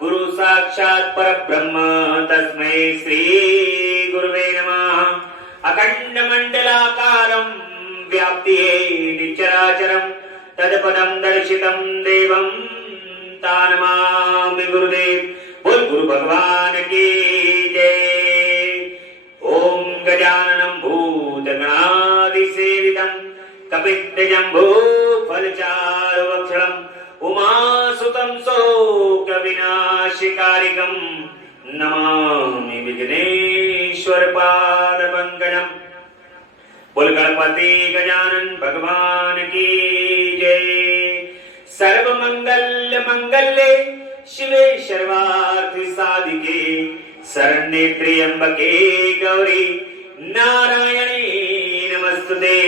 गुरु साक्षात् परब्रह्म तस्मै श्री गुरुवे नमः। अखंड मंडलाकारं व्याप्ति चराचरं तत्पदं दर्शितं देवं तानमामि गुरुदेव। बोल गुरु भगवान की जय। ओम गजाननं भूतगणाधिसेवितं कपित्तजम्बूफलचारुभक्षणम् उमासुतं शोकविनाशकारिकं नमामि विघ्नेश्वरपादपङ्कजम्। बोल गणपति गजानन भगवान की जय। सर्वमंगल मंगल्ये शिवे सर्वार्थ साधिके शरण्ये त्र्यंबके गौरी नारायणी नमस्तुते।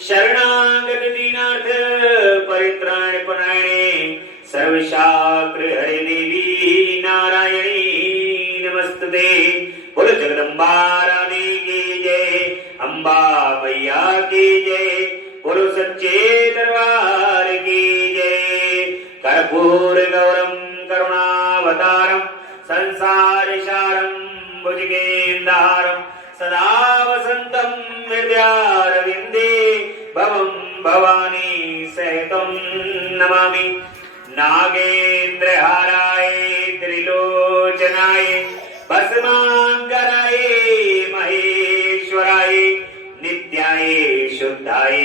शरणागत दीनार्थ परित्राण परायणे सर्वशास्त्र हरे देवी नारायणी नमस्तुते। बोलो जगदम्बा रानी की जय, अम्बा मैया की जय, बोलो सच्चे दरबार की जय। कर्पूर गौरम करुणावतारम संसार सारम भुजगेन्द्रहारम सदा वसंतम हृदयारविंदे भवं भवानी सहितं नमामि। नागेन्द्रहाराय त्रिलोचनाय भस्मांगराय महेश्वराय नित्याय शुद्धाय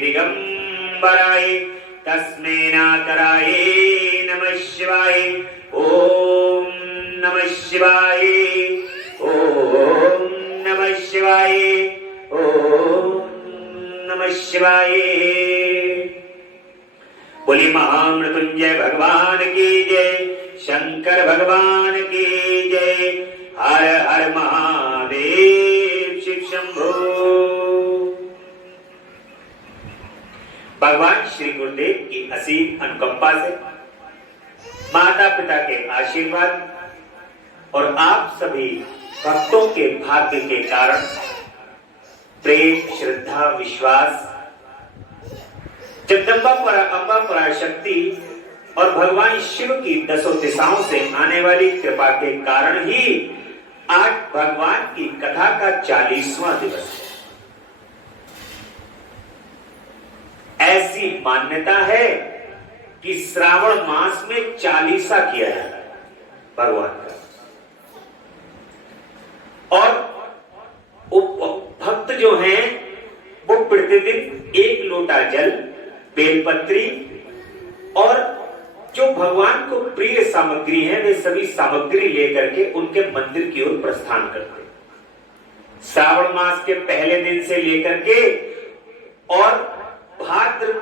दिगंबराय तस्मै नाकराय नमः शिवाय। ओम नमः शिवाय, ओम नमः शिवाय, ओम नमः शिवाय। बोली महामृत्युंजय भगवान की जय, शंकर भगवान की जय। हर हर महादेव शिव शंभो। भगवान श्री गुरुदेव की असीम अनुकंपा से, माता पिता के आशीर्वाद और आप सभी भक्तों के भाग्य के कारण, प्रेम श्रद्धा विश्वास, जगदम्बा अम्बा पराशक्ति और भगवान शिव की दसों दिशाओं से आने वाली कृपा के कारण ही आज भगवान की कथा का 40वां दिवस है। ऐसी मान्यता है कि श्रावण मास में 40सा किया जाता है भगवान का। और भक्त जो हैं वो प्रतिदिन 1 लोटा जल, बेलपत्री और जो भगवान को प्रिय सामग्री है वे सभी सामग्री लेकर के उनके मंदिर की ओर प्रस्थान करते हैं। श्रावण मास के पहले दिन से लेकर के और भाद्र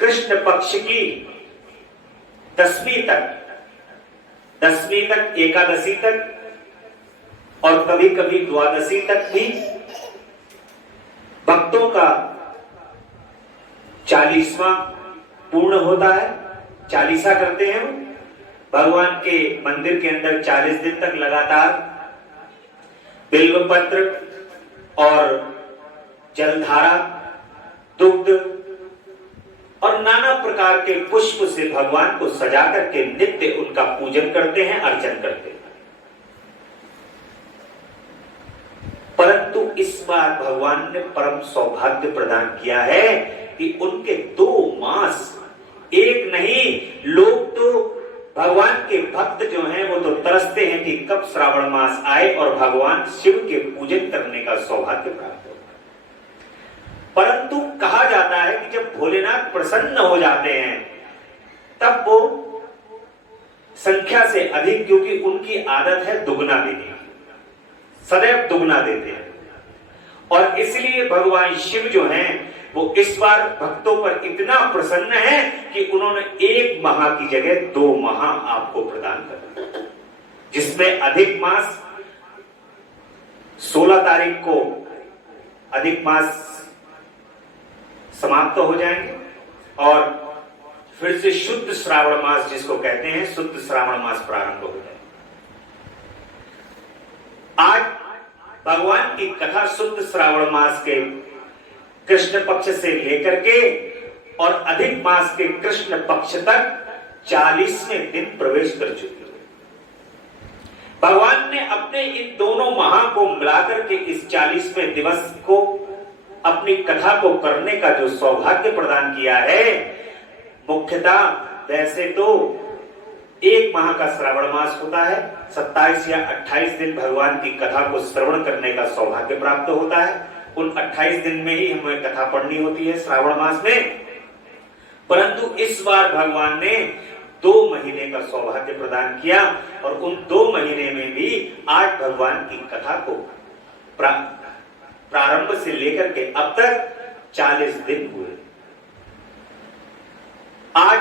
कृष्ण पक्ष की दसवीं तक, एकादशी तक और कभी कभी द्वादशी तक भी भक्तों का 40वां पूर्ण होता है। 40सा करते हैं भगवान के मंदिर के अंदर 40 दिन तक लगातार बिल्वपत्र और जलधारा, दुग्ध और नाना प्रकार के पुष्प से भगवान को सजा करके नित्य उनका पूजन करते हैं, अर्चन करते हैं। परंतु इस बार भगवान ने परम सौभाग्य प्रदान किया है कि उनके 2 मास, एक नहीं, लोग तो भगवान के भक्त जो हैं वो तो तरसते हैं कि कब श्रावण मास आए और भगवान शिव के पूजन करने का सौभाग्य प्राप्त हो। परंतु कहा जाता है कि जब भोलेनाथ प्रसन्न हो जाते हैं तब वो संख्या से अधिक, क्योंकि उनकी आदत है दुगना देने की, सदैव दुगना देते हैं। और इसलिए भगवान शिव जो हैं वो इस बार भक्तों पर इतना प्रसन्न है कि उन्होंने 1 माह की जगह 2 माह आपको प्रदान कर दिया, जिसमें अधिक मास 16 तारीख को अधिक मास समाप्त हो जाएंगे और फिर से शुद्ध श्रावण मास जिसको कहते हैं शुद्ध श्रावण मास प्रारंभ हो जाएगा। आज भगवान की कथा शुद्ध श्रावण मास के कृष्ण पक्ष से लेकर के और अधिक मास के कृष्ण पक्ष तक 40वें दिन प्रवेश कर चुके हैं। भगवान ने अपने इन दोनों महा को मिलाकर के इस 40वें दिवस को अपनी कथा को करने का जो सौभाग्य प्रदान किया है। मुख्यतः वैसे तो 1 माह का श्रावण मास होता है, 27 या 28 दिन भगवान की कथा को श्रवण करने का सौभाग्य प्राप्त होता है। उन 28 दिन में ही हमें कथा पढ़नी होती है श्रावण मास में। परंतु इस बार भगवान ने 2 महीने का सौभाग्य प्रदान किया और उन 2 महीने में भी आज भगवान की कथा को प्रारंभ से लेकर के अब तक 40 दिन हुए। आज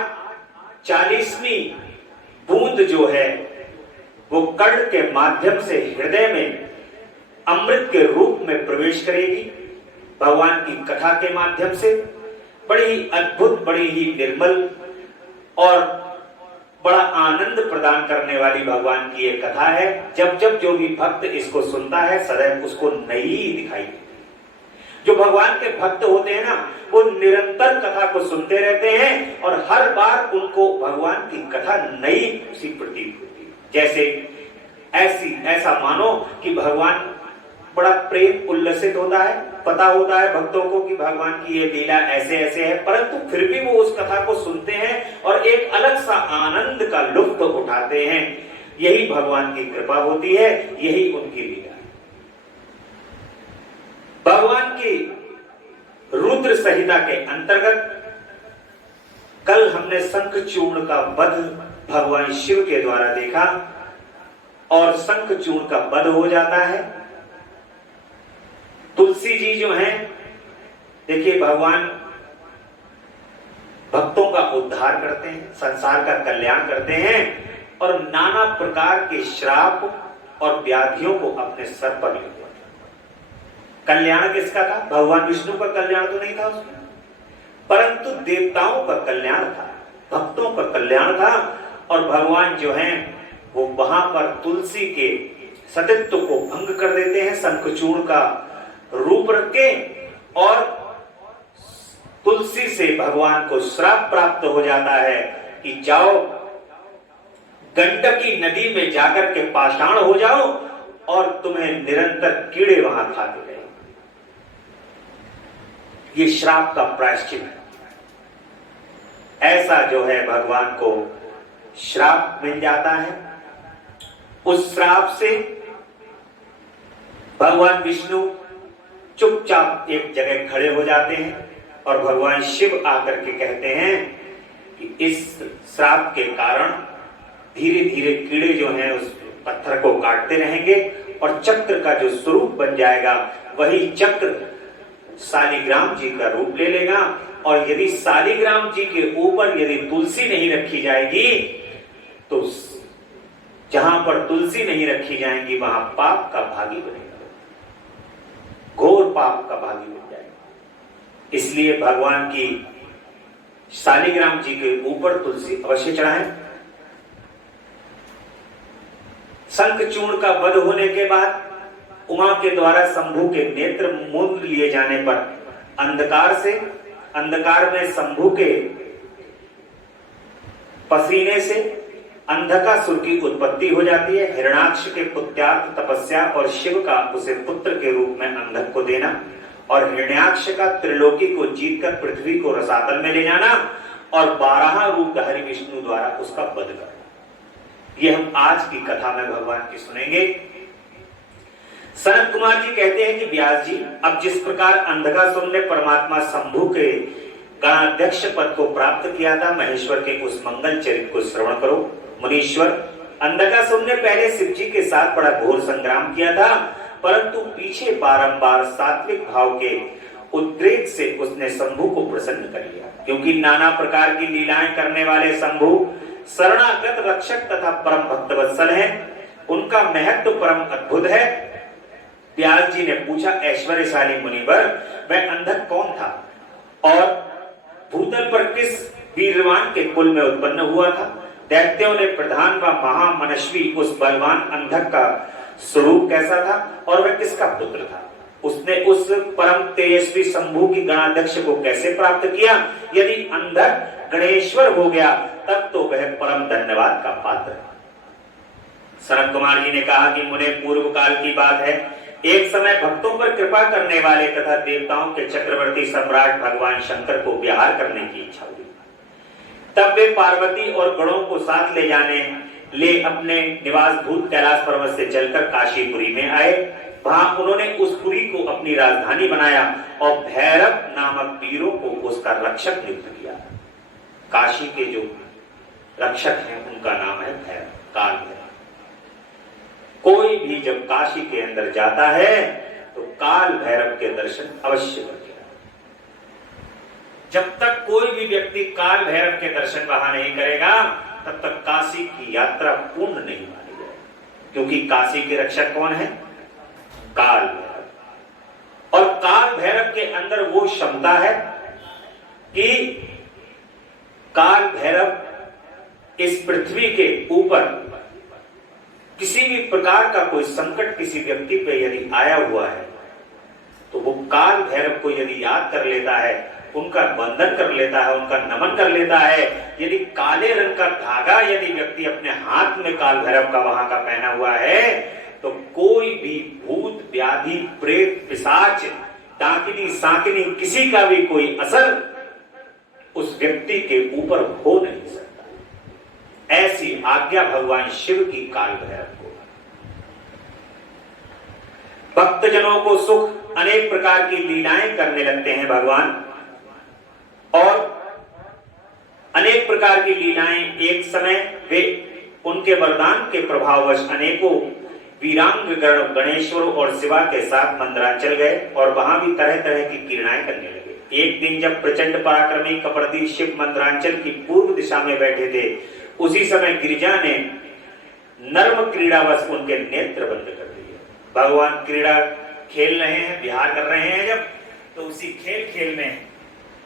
40वीं बूंद जो है वो कर्ण के माध्यम से हृदय में अमृत के रूप में प्रवेश करेगी। भगवान की कथा के माध्यम से बड़ी ही अद्भुत, बड़ी ही निर्मल और बड़ा आनंद प्रदान करने वाली भगवान की एक कथा है। जब जब जो भी भक्त इसको सुनता है सदैव उसको नई दिखाई देती है। जो भगवान के भक्त होते हैं ना, वो निरंतर कथा को सुनते रहते हैं और हर बार उनको भगवान की कथा नई सी प्रतीत होती है। जैसे ऐसा मानो कि भगवान बड़ा प्रेम उल्लसित होता है, पता होता है भक्तों को कि भगवान की ये लीला ऐसे ऐसे है, परंतु फिर भी वो उस कथा को सुनते हैं और एक अलग सा आनंद का लुत्फ उठाते हैं। यही भगवान की कृपा होती है, यही उनकी लीला है। भगवान की रुद्र संहिता के अंतर्गत कल हमने शंखचूर्ण का वध भगवान शिव के द्वारा देखा और शंखचूर्ण का वध हो जाता है। तुलसी जी जो हैं, देखिए भगवान भक्तों का उद्धार करते हैं, संसार का कल्याण करते हैं और नाना प्रकार के श्राप और व्याधियों को अपने सर पर लेते हैं। कल्याण किसका था? भगवान विष्णु का कल्याण तो नहीं था उसमें, परंतु देवताओं का कल्याण था, भक्तों का कल्याण था। और भगवान जो हैं वो वहां पर तुलसी के सतित्व को भंग कर देते हैं, शंखचूर्ण का रूप रख के, और तुलसी से भगवान को श्राप प्राप्त हो जाता है कि जाओ गंडकी नदी में जाकर के पाषाण हो जाओ और तुम्हें निरंतर कीड़े वहां खाते रहे। ये श्राप का प्रायश्चित है। ऐसा जो है भगवान को श्राप मिल जाता है। उस श्राप से भगवान विष्णु चुपचाप एक जगह खड़े हो जाते हैं और भगवान शिव आकर के कहते हैं कि इस श्राप के कारण धीरे धीरे कीड़े जो हैं उस पत्थर को काटते रहेंगे और चक्र का जो स्वरूप बन जाएगा वही चक्र शालिग्राम जी का रूप ले लेगा। और यदि शालिग्राम जी के ऊपर यदि तुलसी नहीं रखी जाएगी तो जहां पर तुलसी नहीं रखी जाएगी वहां पाप का भागी बनेगा, घोर पाप का भागी बन जाएगा। इसलिए भगवान की शालिग्राम जी के ऊपर तुलसी अवश्य चढ़ाएं। शंखचूर्ण का वध होने के बाद उमा के द्वारा शंभु के नेत्र मूंद लिए जाने पर अंधकार में शंभु के पसीने से अंधकासुर की उत्पत्ति हो जाती है। हिरण्याक्ष के पुत्यार्थ तपस्या और शिव का उसे पुत्र के रूप में अंधक को देना और हिरण्याक्ष का त्रिलोकी को जीतकर पृथ्वी को रसातल में ले जाना और 12 रूपधारी विष्णु द्वारा उसका वध करना। ये हम आज की कथा में भगवान की सुनेंगे। सनत कुमार जी कहते हैं कि व्यास जी, अब जिस प्रकार अंधकासुर ने परमात्मा शंभु के गणाध्यक्ष पद को प्राप्त किया था, महेश्वर के उस मंगल चरित को श्रवण करो। मुनीश्वर, अंधकासुर ने पहले शिव जी के साथ बड़ा घोर संग्राम किया था, परंतु पीछे बारंबार सात्विक भाव के उद्रेक से उसने शंभु को प्रसन्न कर लिया। क्योंकि नाना प्रकार की लीलाएं करने वाले शंभु शरणागत रक्षक तथा परम भक्तवत्सल हैं, उनका महत्व परम अद्भुत है। व्यास जी ने पूछा, ऐश्वर्यशाली मुनिवर, वह अंधक कौन था और भूतल पर किस वीरवान के कुल में उत्पन्न हुआ था? दैत्यों ने प्रधान व महामनस्वी उस बलवान अंधक का स्वरूप कैसा था और वह किसका पुत्र था? उसने उस परम तेजस्वी शंभु की गणाध्यक्ष को कैसे प्राप्त किया? यदि अंधक गणेश्वर हो गया, तब तो वह परम धन्यवाद का पात्र है। सनत कुमार जी ने कहा कि मुने पूर्व काल की बात है, एक समय भक्तों पर कृपा करने वाले तथा देवताओं के चक्रवर्ती सम्राट भगवान शंकर को विहार करने की इच्छा हुई। तब वे पार्वती और गणों को साथ ले अपने निवास भूत कैलाश पर्वत से चलकर काशीपुरी में आए। वहां उन्होंने उस पुरी को अपनी राजधानी बनाया और भैरव नामक वीरों को उसका रक्षक नियुक्त किया। काशी के जो रक्षक हैं उनका नाम है भैरव, काल भैरव। कोई भी जब काशी के अंदर जाता है तो काल भैरव के दर्शन अवश्य करके। जब तक कोई भी व्यक्ति काल भैरव के दर्शन वहां नहीं करेगा तब तक काशी की यात्रा पूर्ण नहीं मानी जाएगी, क्योंकि काशी के रक्षक कौन है? काल भैरव। और काल भैरव के अंदर वो क्षमता है कि काल भैरव इस पृथ्वी के ऊपर किसी भी प्रकार का कोई संकट किसी व्यक्ति पे यदि आया हुआ है तो वो काल भैरव को यदि याद कर लेता है, उनका बंधन कर लेता है, उनका नमन कर लेता है। यदि काले रंग का धागा यदि व्यक्ति अपने हाथ में काल भैरव का वहां का पहना हुआ है तो कोई भी भूत व्याधि प्रेत पिशाच डाकिनी सांकिनी किसी का भी कोई असर उस व्यक्ति के ऊपर हो नहीं सकता। ऐसी आज्ञा भगवान शिव की काल भैरव को। भक्तजनों को सुख अनेक प्रकार की लीलाएं करने लगते हैं भगवान, और अनेक प्रकार की लीलाएं एक समय वे उनके वरदान के प्रभाववश अनेकों वीरांग गण गणेश्वर और शिवा के साथ मंदिरांचल गए और वहां भी तरह तरह की क्रीड़ाएं करने लगे। एक दिन जब प्रचंड पराक्रमी कपरदी शिव मंदिरांचल की पूर्व दिशा में बैठे थे, उसी समय गिरिजा ने नर्म क्रीड़ावश उनके नेत्र बंद कर दिए। भगवान क्रीड़ा खेल रहे हैं, विहार कर रहे हैं जब, तो उसी खेल में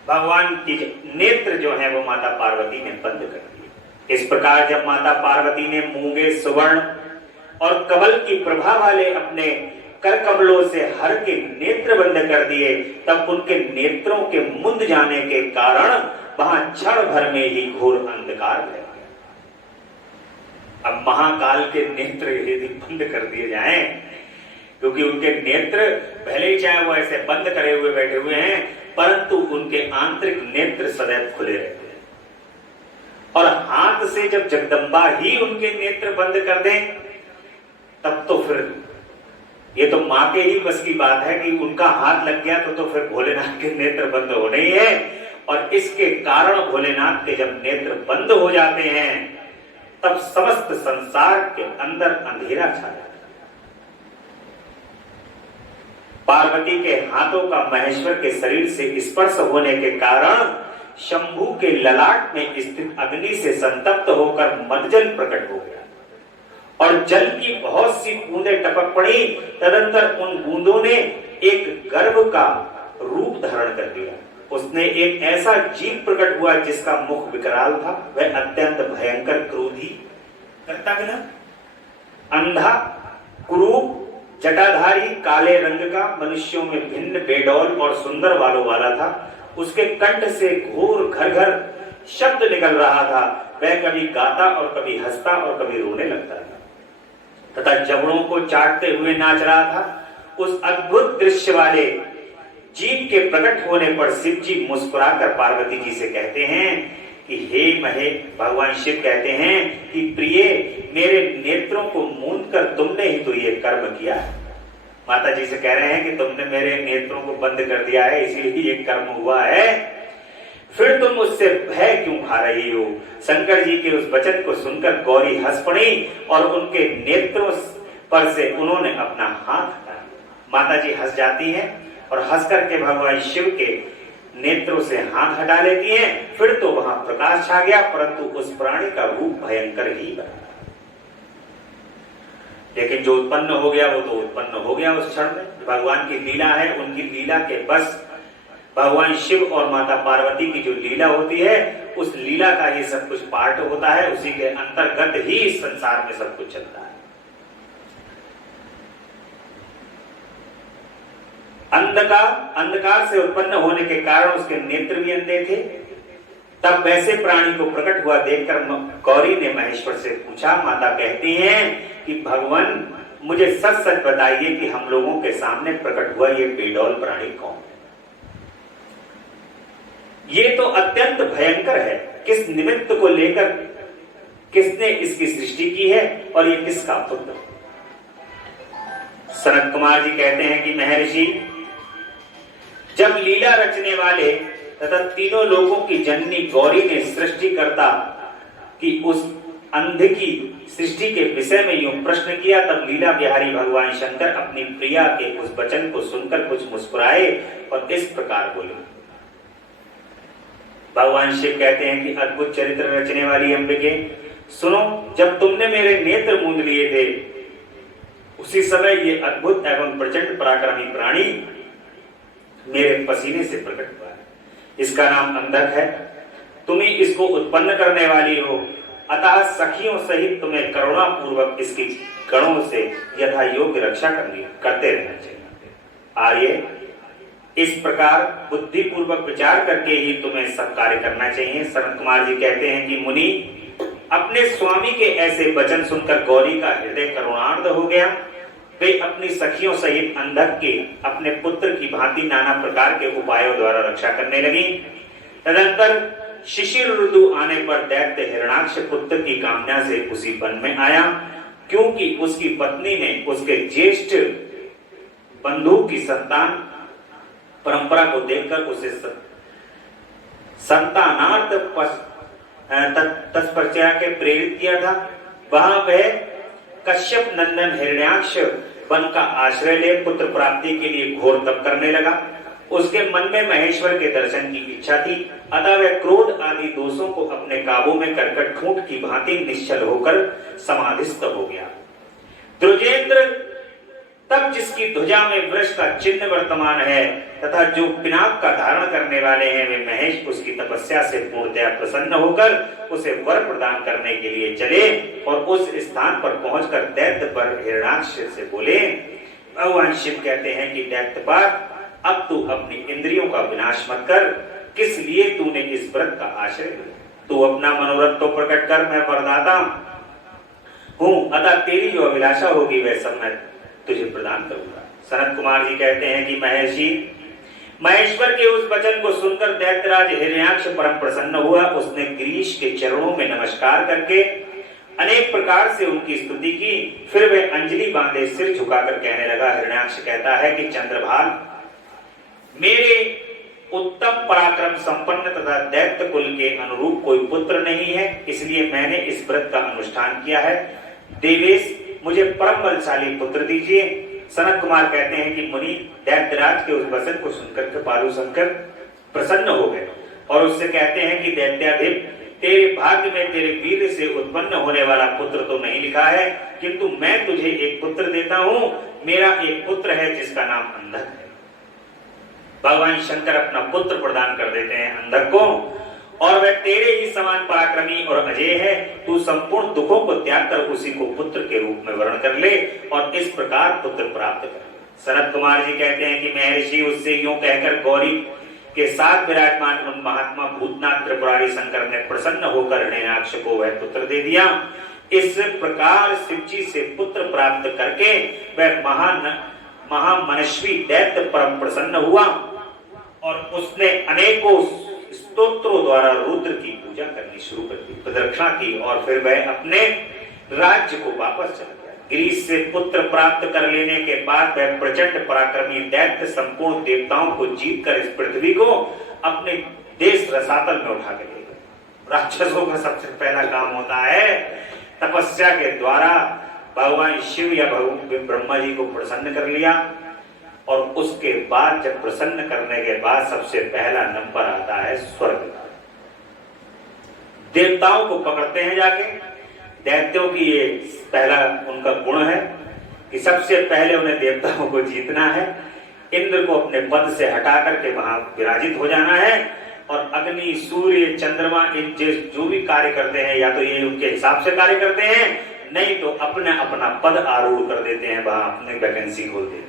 भगवान के नेत्र जो है वो माता पार्वती ने बंद कर दिए। इस प्रकार जब माता पार्वती ने मूंगे सुवर्ण और कमल की प्रभा वाले अपने कर कमलों से हर के नेत्र बंद कर दिए, तब उनके नेत्रों के मुंद जाने के कारण वहां क्षण भर में ही घोर अंधकार रह गया। अब महाकाल के नेत्र यदि बंद कर दिए जाएं, क्योंकि उनके नेत्र भले ही चाहे वो ऐसे बंद करे हुए बैठे हुए हैं, परंतु उनके आंतरिक नेत्र सदैव खुले रहते हैं। और हाथ से जब जगदम्बा ही उनके नेत्र बंद कर दें, तब तो फिर ये तो मां के ही बस की बात है कि उनका हाथ लग गया तो फिर भोलेनाथ के नेत्र बंद होने ही है। और इसके कारण भोलेनाथ के जब नेत्र बंद हो जाते हैं तब समस्त संसार के अंदर अंधेरा छा जाता है। पार्वती के हाथों का महेश्वर के शरीर से स्पर्श होने के कारण शंभू के ललाट में स्थित अग्नि से संतप्त होकर मदजल प्रकट हो गया और जल की बहुत सी बूंदें टपक पड़ी। तदंतर उन बूंदों ने एक गर्भ का रूप धारण कर लिया। उसने एक ऐसा जीव प्रकट हुआ जिसका मुख विकराल था। वह अत्यंत भयंकर, क्रोधी, कृतघ्न, अंधा, कुरूप, जटाधारी, काले रंग का, मनुष्यों में भिन्न, बेडौल और सुंदर बालों वाला था। उसके कंठ से घोर घर घर शब्द निकल रहा था। वह कभी गाता और कभी हंसता और कभी रोने लगता था तथा जबड़ों को चाटते हुए नाच रहा था। उस अद्भुत दृश्य वाले जीव के प्रकट होने पर शिव जी मुस्कुराकर पार्वती जी से कहते हैं कि हे महे, भगवान शिव कहते हैं कि प्रिय, मेरे नेत्रों को मूंद कर तुमने ही तो ये कर्म किया। माता जी से कह रहे हैं कि तुमने मेरे नेत्रों को बंद कर दिया है, इसलिए ये कर्म हुआ है। फिर तुम उससे भय क्यों खा रही हो? शंकर जी के उस वचन को सुनकर गौरी हंस पड़ी और उनके नेत्रों पर से उन्होंने अपना हाथ हटाया। माता जी हंस जाती हैं और हंस करके भगवान शिव के नेत्रों से हाथ हटा लेती हैं। फिर तो वहां प्रकाश छा गया, परंतु उस प्राणी का रूप भयंकर ही बना। लेकिन जो उत्पन्न हो गया वो तो उत्पन्न हो गया उस क्षण में। भगवान की लीला है, उनकी लीला के बस भगवान शिव और माता पार्वती की जो लीला होती है, उस लीला का ये सब कुछ पार्ट होता है। उसी के अंतर्गत ही इस संसार में सब कुछ चलता है। अंधकार से उत्पन्न होने के कारण उसके नेत्र भी अंधे थे तब वैसे प्राणी को प्रकट हुआ देखकर गौरी ने महेश्वर से पूछा। माता कहती हैं कि भगवान मुझे सच सच बताइए कि हम लोगों के सामने प्रकट हुआ ये बेडौल प्राणी कौन है? ये तो अत्यंत भयंकर है। किस निमित्त को लेकर किसने इसकी सृष्टि की है और ये किसका पुत्र? सनत कुमार जी कहते हैं कि महर्षि, जब लीला रचने वाले तथा तीनों लोगों की जननी गौरी ने सृष्टिकर्ता की उस अंध की सृष्टि के विषय में यूं प्रश्न किया, तब लीला बिहारी भगवान शंकर अपनी प्रिया के उस वचन को सुनकर कुछ मुस्कुराए और इस प्रकार बोले। भगवान शिव कहते हैं कि अद्भुत चरित्र रचने वाली अंबिके, सुनो, जब तुमने मेरे नेत्र मूंद लिए थे उसी समय ये अद्भुत एवं प्रचंड पराक्रमी प्राणी मेरे पसीने से प्रकट हुआ है। इसका नाम अंधक है। तुम ही इसको उत्पन्न करने वाली हो, अतः सखियों सहित तुम्हें करुणा पूर्वक इसकी गणों से यथा योग्य रक्षा करते रहना चाहिए। आर्य, इस प्रकार बुद्धि पूर्वक विचार करके ही तुम्हें सब कार्य करना चाहिए। सनत कुमार जी कहते हैं कि मुनि, अपने स्वामी के ऐसे वचन सुनकर गौरी का हृदय करुणार्ध हो गया। वे अपनी सखियों सहित अंधक के अपने पुत्र की भांति नाना प्रकार के उपायों द्वारा रक्षा करने लगी। तदंतर शिशिर ऋतु आने पर दैत्य हिरणाक्ष पुत्र की कामना से उसी वन में आया, क्योंकि उसकी पत्नी ने उसके ज्येष्ठ बंधु की संतान परंपरा को देखकर उसे संतानार्थ तत्परचर्या के प्रेरित किया था। वहां वह कश्यप नंदन हिरण्याक्ष वन का आश्रय ले पुत्र प्राप्ति के लिए घोर तप करने लगा। उसके मन में महेश्वर के दर्शन की इच्छा थी, अतः वह क्रोध आदि दोषों को अपने काबू में कर ठूंठ की भांति निश्चल होकर समाधिस्थ हो गया। द्रुजेंद्र तब जिसकी ध्वजा में वृष का चिन्ह वर्तमान है तथा जो पिनाक का धारण करने वाले हैं, वे महेश उसकी तपस्या से पूर्णतया प्रसन्न होकर उसे वर प्रदान करने के लिए चले और उस स्थान पर पहुंचकर दैत्य पर हिरणाक्ष से बोले। भगवान शिव कहते हैं कि दैत्यपात, अब तू अपनी इंद्रियों का विनाश मत कर। किस लिए तूने इस व्रत का आश्रय लिया? तू अपना मनोरथ तो प्रकट कर, मैं वरदाता हूं, अतः तेरी जो अभिलाषा होगी वह सब मैं तुझे प्रदान करूंगा। सनत कुमार जी कहते हैं कि महर्षि, महेश्वर के उस वचन को सुनकर दैत्यराज हिरण्याक्ष परम प्रसन्न हुआ। उसने गिरीश के चरणों में नमस्कार करके अनेक प्रकार से उनकी स्तुति की। फिर वह अंजलि बांधे सिर झुकाकर कहने लगा। हिरण्याक्ष कहता है कि चंद्रभाल, मेरे उत्तम पराक्रम संपन्न तथा दैत्य कुल के अनुरूप कोई पुत्र नहीं है, इसलिए मैंने इस व्रत का अनुष्ठान किया है। देवेश, मुझे परम बलशाली पुत्र दीजिए। सनत कुमार कहते हैं कि मुनि दैत्यराज के उस वचन को सुनकर कृपालु शंकर प्रसन्न हो गए और उससे कहते हैं कि दैत्याधिप, तेरे भाग्य में तेरे वीर से उत्पन्न होने वाला पुत्र तो नहीं लिखा है, किंतु मैं तुझे एक पुत्र देता हूं। मेरा एक पुत्र है जिसका नाम अंधक है। भगवान शंकर अपना पुत्र प्रदान कर देते हैं अंधक को, और वह तेरे ही समान पराक्रमी और अजय है। तू संपूर्ण दुखों को त्याग कर उसी को पुत्र के रूप में वर्ण कर ले और इस प्रकार पुत्र प्राप्त कर। सनत कुमार जी कहते हैं कि महर्षि, उससे यूं कहकर गौरी के साथ विराजमान उन महात्मा भूतनाथ त्रिपुरारी शंकर ने प्रसन्न होकर हिरण्याक्ष को वह पुत्र दे दिया। इस प्रकार शिवजी से पुत्र प्राप्त करके वह महामनस्वी दैत्य परम प्रसन्न हुआ और उसने अनेकों स्तोत्रों द्वारा रुद्र की पूजा करनी शुरू कर दी, प्रदक्षिणा की, और फिर वह अपने राज्य को वापस चला गया। गिरीश से पुत्र प्राप्त कर लेने के बाद वह प्रचंड पराक्रमी दैत्य संपूर्ण देवताओं को जीतकर इस पृथ्वी को अपने देश रसातल में उठा के ले गए। राक्षसों का सबसे पहला काम होता है तपस्या के द्वारा भगवान शिव या ब्रह्मा जी को प्रसन्न कर लिया, और उसके बाद जब प्रसन्न करने के बाद सबसे पहला नंबर आता है स्वर्ग का। देवताओं को पकड़ते हैं जाके। दैत्यों की ये पहला उनका गुण है कि सबसे पहले उन्हें देवताओं को जीतना है। इंद्र को अपने पद से हटा करके वहां विराजित हो जाना है, और अग्नि, सूर्य, चंद्रमा, इन जो भी कार्य करते हैं या तो ये उनके हिसाब से कार्य करते हैं, नहीं तो अपने अपना पद आरूढ़ कर देते हैं, वहां अपनी वैकेंसी खोल देते हैं।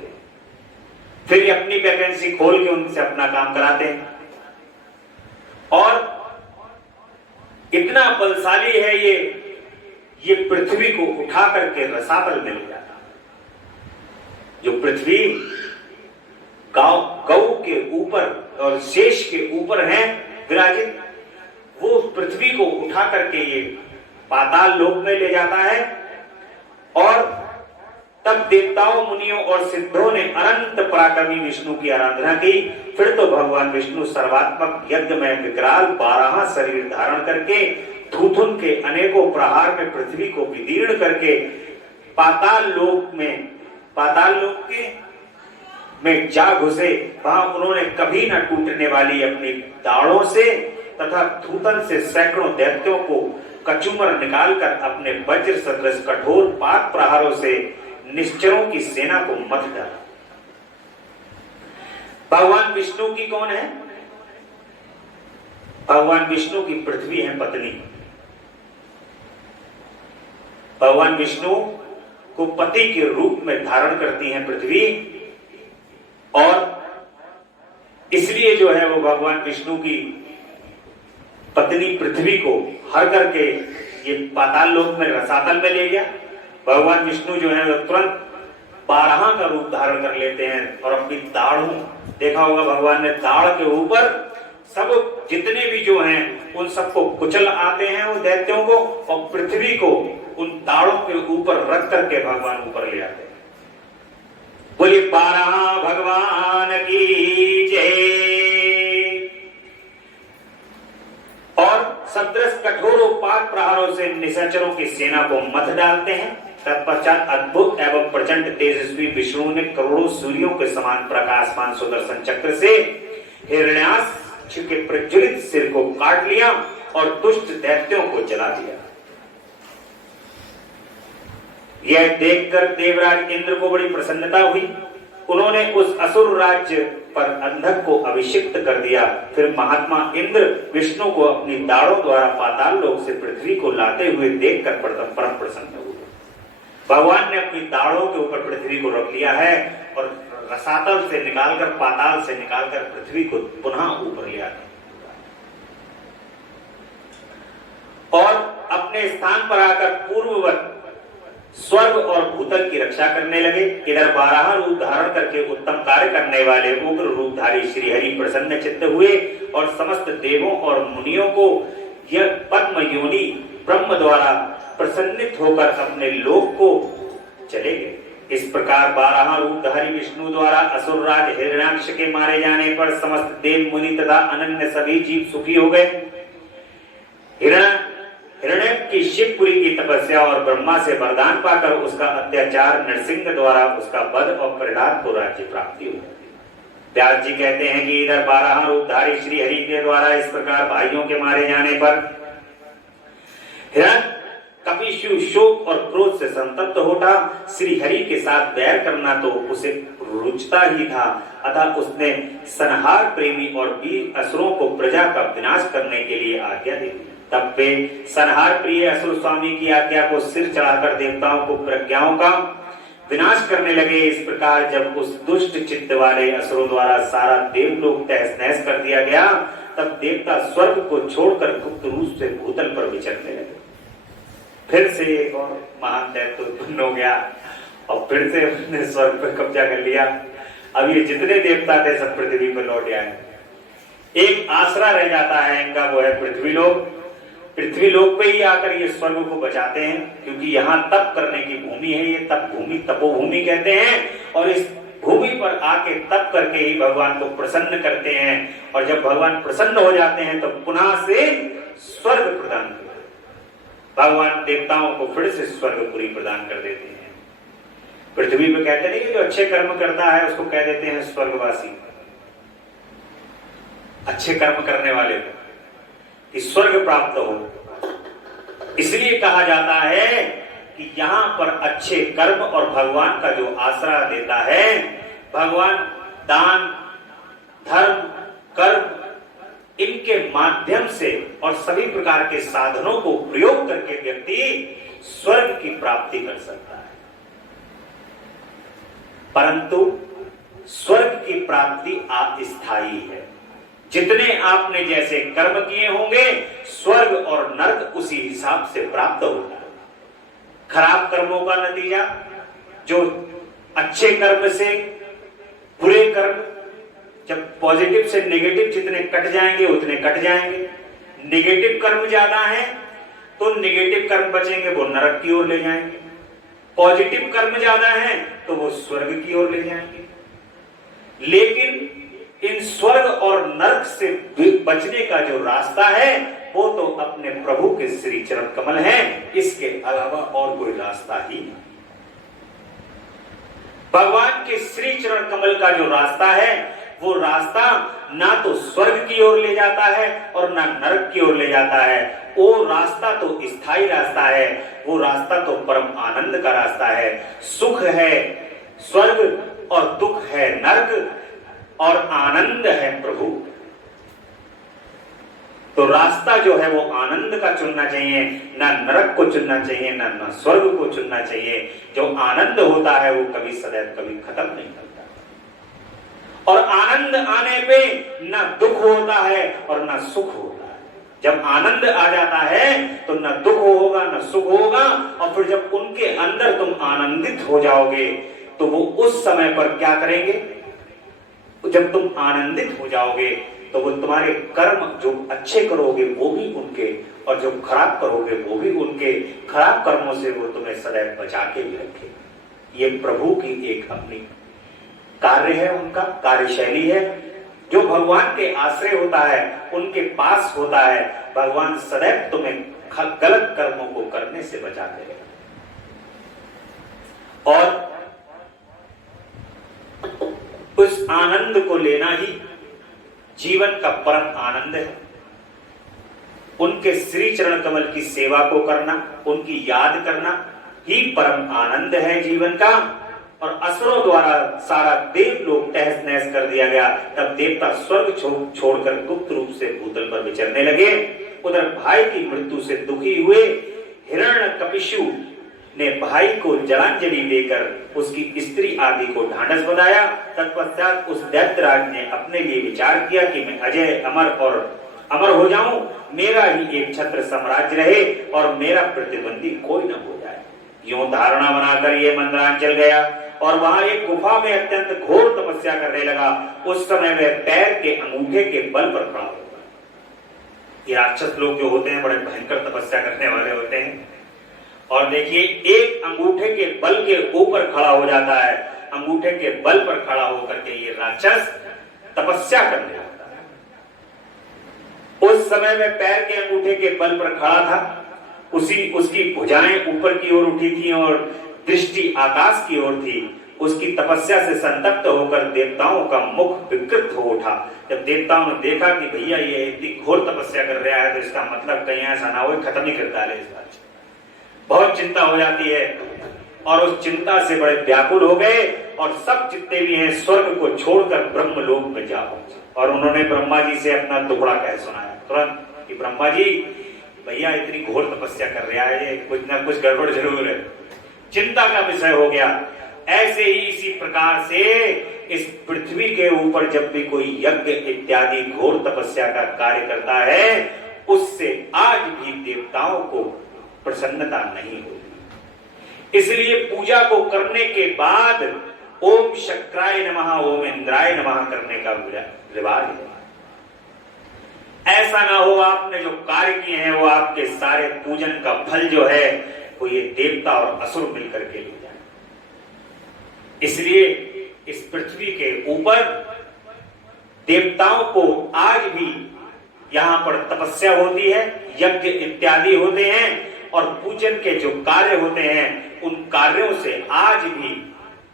फिर ये अपनी वैकेंसी खोल के उनसे अपना काम कराते हैं। और इतना बलशाली है ये पृथ्वी को उठा करके रसातल में ले जाता है। जो पृथ्वी गौ के ऊपर और शेष के ऊपर है विराजित, वो पृथ्वी को उठा करके ये पाताल लोक में ले जाता है। और तब देवताओं, मुनियों और सिद्धों ने अनंत पराक्रमी विष्णु की आराधना की। फिर तो भगवान विष्णु सर्वात्मक यज्ञ में विकराल 12 शरीर धारण करके थूथुन के अनेकों प्रहार में पृथ्वी को विदीर्ण करके पाताल लोक में जा घुसे। वहां उन्होंने कभी न टूटने वाली अपनी दाढ़ों से तथा थूथन से सैकड़ों दैत्यों को कचूमर निकालकर अपने वज्र सदृश कठोर पाक प्रहारों से निश्चरों की सेना को मत डाला। भगवान विष्णु की कौन है? भगवान विष्णु की पृथ्वी है पत्नी। भगवान विष्णु को पति के रूप में धारण करती है पृथ्वी, और इसलिए जो है वो भगवान विष्णु की पत्नी पृथ्वी को हर करके ये पाताल लोक में रसातल में ले गया। भगवान विष्णु जो है वो तुरंत 12 का रूप धारण कर लेते हैं और अपनी दाढ़ों, देखा होगा भगवान ने दाढ़ के ऊपर सब जितने भी जो हैं उन सबको कुचल आते हैं वो दैत्यों को, और पृथ्वी को उन दाढ़ों के ऊपर रख करके भगवान ऊपर ले आते हैं। बोलिए 12 भगवान की जय। और सदृश कठोरों पाक प्रहारों से निशाचरों की सेना को मत डालते हैं। तत्पश्चात अद्भुत एवं प्रचंड तेजस्वी विष्णु ने करोड़ों सूर्यों के समान प्रकाशमान सुदर्शन चक्र से हिरण्याक्ष के प्रज्वलित सिर को काट लिया और दुष्ट दैत्यों को जला दिया। यह देखकर देवराज इंद्र को बड़ी प्रसन्नता हुई। उन्होंने उस असुर राज्य पर अंधक को अभिषिक्त कर दिया। फिर महात्मा इंद्र विष्णु को अपनी दाढ़ों द्वारा पाताल लोक से पृथ्वी को लाते हुए देखकर परम प्रसन्न हुए। भगवान ने अपनी दाढ़ों के ऊपर पृथ्वी को रख लिया है और रसातल से निकालकर, पाताल से निकालकर पृथ्वी को पुनः ऊपर ले आते और अपने स्थान पर आकर पूर्ववत स्वर्ग और भूतल की रक्षा करने लगे। इधर 12 रूप धारण करके उत्तम कार्य करने वाले उग्र रूपधारी श्री हरि प्रसन्न चित्त हुए और समस्त देवों और मुनियों को यह पद्म योनि ब्रह्म द्वारा प्रसन्नित होकर अपने लोक को चले गए। इस प्रकार 12 रूपधारी विष्णु द्वारा असुरराज हिरण्याक्ष के मारे जाने पर समस्त देव मुनि तथा अनन्य सभी जीव सुखी हो गए। हिरण्यक की शिवपुरी की तपस्या और ब्रह्मा से वरदान पाकर उसका अत्याचार नरसिंह द्वारा उसका वध और प्रहलाद को राज्य प्राप्ति हुई। व्यास जी कहते हैं कि इधर 12 रूपधारी श्री हरि के द्वारा इस प्रकार भाइयों के मारे जाने पर हिरण्य कपिशु शोक और क्रोध से संतप्त होता। श्री हरि के साथ बैर करना तो उसे रुचता ही था, अतः उसने संहार प्रेमी और वीर असुरों को प्रजा का विनाश करने के लिए आज्ञा दी। तब वे संहार प्रिय असुर स्वामी की आज्ञा को सिर चढ़ाकर देवताओं को प्रज्ञाओं का विनाश करने लगे। इस प्रकार जब उस दुष्ट चित्त वाले असुरों द्वारा सारा देवलोक तहस नहस कर दिया गया, तब देवता स्वर्ग को छोड़कर गुप्त रूप से भूतल पर विचरने लगे। फिर से एक और महान दैत्य उत्पन्न हो गया और फिर से उसने स्वर्ग पर कब्जा कर लिया। अब ये जितने देवता थे सब पृथ्वी पर लौट आए। एक आसरा रह जाता है इनका, वो है पृथ्वी लोक। पृथ्वी लोक पे ही आकर ये स्वर्ग को बचाते हैं, क्योंकि यहाँ तप करने की भूमि है। ये तप भूमि तपोभूमि कहते हैं, और इस भूमि पर आके तप करके ही भगवान को प्रसन्न करते हैं। और जब भगवान प्रसन्न हो जाते हैं तो पुनः से स्वर्ग प्रदान करते हैं। भगवान देवताओं को फिर से स्वर्गपुरी प्रदान कर देते हैं। पृथ्वी पे कहते नहीं, जो अच्छे कर्म करता है उसको कह देते हैं स्वर्गवासी, अच्छे कर्म करने वाले को कि स्वर्ग प्राप्त हो। इसलिए कहा जाता है कि यहाँ पर अच्छे कर्म और भगवान का जो आसरा देता है, भगवान दान धर्म कर्म इनके माध्यम से और सभी प्रकार के साधनों को प्रयोग करके व्यक्ति स्वर्ग की प्राप्ति कर सकता है। परंतु स्वर्ग की प्राप्ति अस्थायी है। जितने आपने जैसे कर्म किए होंगे स्वर्ग और नर्क उसी हिसाब से प्राप्त होगा। खराब कर्मों का नतीजा, जो अच्छे कर्म से बुरे कर्म, जब पॉजिटिव से नेगेटिव जितने कट जाएंगे उतने कट जाएंगे। नेगेटिव कर्म ज्यादा है तो नेगेटिव कर्म बचेंगे, वो नरक की ओर ले जाएंगे। पॉजिटिव कर्म ज्यादा है तो वो स्वर्ग की ओर ले जाएंगे। लेकिन इन स्वर्ग और नरक से बचने का जो रास्ता है वो तो अपने प्रभु के श्री चरण कमल है, इसके अलावा और कोई रास्ता ही नहीं। भगवान के श्री चरण कमल का जो रास्ता है वो रास्ता ना तो स्वर्ग की ओर ले जाता है और ना नरक की ओर ले जाता है। वो रास्ता तो स्थायी रास्ता है, वो रास्ता तो परम आनंद का रास्ता है। सुख है स्वर्ग और दुख है नरक और आनंद है प्रभु। तो रास्ता जो है वो आनंद का चुनना चाहिए, ना नरक को चुनना चाहिए, ना स्वर्ग को चुनना चाहिए। जो आनंद होता है वो कभी सदैव कभी खत्म नहीं होता। और आनंद आने पे ना दुख होता है और ना सुख होता है। जब आनंद आ जाता है तो ना दुख होगा ना सुख होगा। और फिर जब उनके अंदर तुम आनंदित हो जाओगे तो वो उस समय पर क्या करेंगे, जब तुम आनंदित हो जाओगे तो वो तुम्हारे कर्म जो अच्छे करोगे वो भी उनके, और जो खराब करोगे वो भी उनके। खराब कर्मों से वो तुम्हें सदैव बचा के भी रखेगा। ये प्रभु की एक अपनी कार्य है, उनका कार्यशैली है। जो भगवान के आश्रय होता है, उनके पास होता है, भगवान सदैव तुम्हें गलत कर्मों को करने से बचाते हैं। और उस आनंद को लेना ही जीवन का परम आनंद है। उनके श्री चरण कमल की सेवा को करना, उनकी याद करना ही परम आनंद है जीवन का। और असुरों द्वारा सारा देवलोक तहस नहस कर दिया गया। तब देवता स्वर्ग छोड़कर गुप्त रूप से भूतल पर विचरने लगे। उधर भाई की मृत्यु से दुखी हुए हिरण्यकशिपु ने भाई को जलांजलि देकर उसकी स्त्री आदि को ढांढस बंधाया। तत्पश्चात उस दैत्यराज ने अपने लिए विचार किया कि मैं अजय अमर हो जाऊं, मेरा ही एक छत्र साम्राज्य रहे और मेरा प्रतिद्वंदी कोई न हो जाए। यूं धारणा बनाकर ये मंदरांचल गया और वहां एक गुफा में अत्यंत घोर तपस्या करने लगा। उस समय वह पैर के अंगूठे के बल पर खड़ा होगा। ये राक्षस लोग जो होते हैं बड़े भयंकर तपस्या करने वाले होते हैं। और देखिए एक अंगूठे के बल के ऊपर खड़ा हो जाता है। अंगूठे के बल पर खड़ा होकर के ये राक्षस तपस्या करने लगता है। उस समय में पैर के अंगूठे के बल पर खड़ा था। उसकी भुजाएं ऊपर की ओर उठी थी और दृष्टि आकाश की ओर थी। उसकी तपस्या से संतप्त होकर देवताओं का मुख विकृत हो उठा। जब देवताओं ने देखा कि भैया ये इतनी घोर तपस्या कर रहा है तो इसका मतलब कहीं ऐसा ना हो खत्म ही कर डाले इस बात। बहुत चिंता हो जाती है और उस चिंता से बड़े व्याकुल हो गए और सब जितने भी हैं स्वर्ग को छोड़कर ब्रह्मलोक में जा पहुंचे। और उन्होंने ब्रह्मा जी से अपना दुखड़ा कह सुनाया तुरंत कि ब्रह्मा जी भैया इतनी घोर तपस्या कर रहा है, ये कुछ ना कुछ गड़बड़ जरूर है। चिंता का विषय हो गया। ऐसे ही इसी प्रकार से इस पृथ्वी के ऊपर जब भी कोई यज्ञ इत्यादि घोर तपस्या का कार्य करता है उससे आज भी देवताओं को प्रसन्नता नहीं होती। इसलिए पूजा को करने के बाद ओम शक्राय नमः ओम इंद्राय नमः करने का रिवाज है। ऐसा ना हो आपने जो कार्य किए हैं वो आपके सारे पूजन का फल जो है वो ये देवता और असुर मिलकर के ले जाए। इसलिए इस पृथ्वी के ऊपर देवताओं को आज भी यहां पर तपस्या होती है, यज्ञ इत्यादि होते हैं और पूजन के जो कार्य होते हैं उन कार्यों से आज भी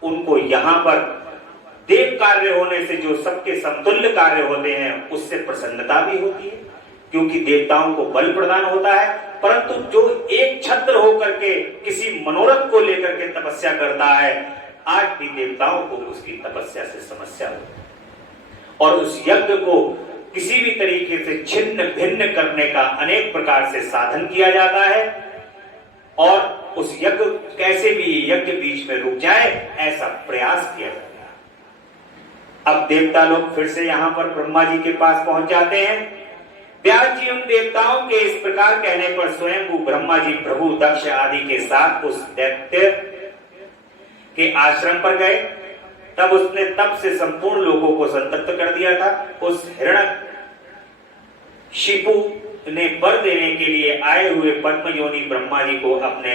उनको यहां पर देव कार्य होने से जो सबके समतुल्य कार्य होते हैं उससे प्रसन्नता भी होती है क्योंकि देवताओं को बल प्रदान होता है। परंतु जो एक छत्र होकर के किसी मनोरथ को लेकर के तपस्या करता है आज भी देवताओं को उसकी तपस्या से समस्या होती है और उस यज्ञ को किसी भी तरीके से छिन्न भिन्न करने का अनेक प्रकार से साधन किया जाता है और उस यज्ञ कैसे भी यज्ञ बीच में रुक जाए ऐसा प्रयास किया जाता है। अब देवता लोग फिर से यहाँ पर ब्रह्मा जी के पास पहुंच जाते हैं। व्यास जी उन देवताओं के इस प्रकार कहने पर स्वयं वो ब्रह्मा जी प्रभु दक्ष आदि के साथ उस दैत्य के आश्रम पर गए। तब उसने तब से संपूर्ण लोगों को संतप्त कर दिया था। उस हिरण्यशिपु ने वर देने के लिए आए हुए पद्मयोनि ब्रह्मा जी को अपने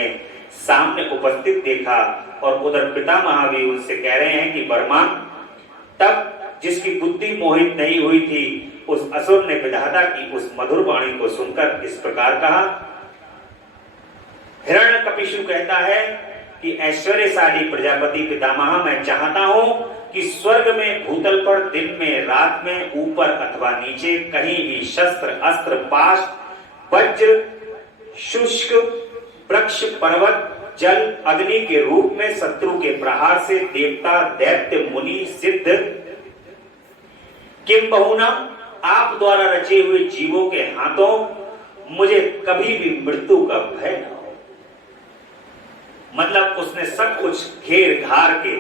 सामने उपस्थित देखा और उधर पितामह भी उनसे कह रहे हैं कि ब्रह्मा, तब जिसकी बुद्धि मोहित नहीं हुई थी उस असुर ने विधाता की उस मधुर वाणी को सुनकर इस प्रकार कहा। हिरण्यकपिशु कहता है कि ऐश्वर्यशाली प्रजापति पितामह, मैं चाहता हूं कि स्वर्ग में, भूतल पर, दिन में, रात में, ऊपर अथवा नीचे, कहीं भी शस्त्र, अस्त्र, पाश, वज्र, शुष्क, वृक्ष, पर्वत, जल, अग्नि के रूप में शत्रु के प्रहार से देवता, दैत्य, मुनि, सिद्ध, किम बहुना आप द्वारा रचे हुए जीवों के हाथों मुझे कभी भी मृत्यु का भय न हो। मतलब उसने सब कुछ घेर घार के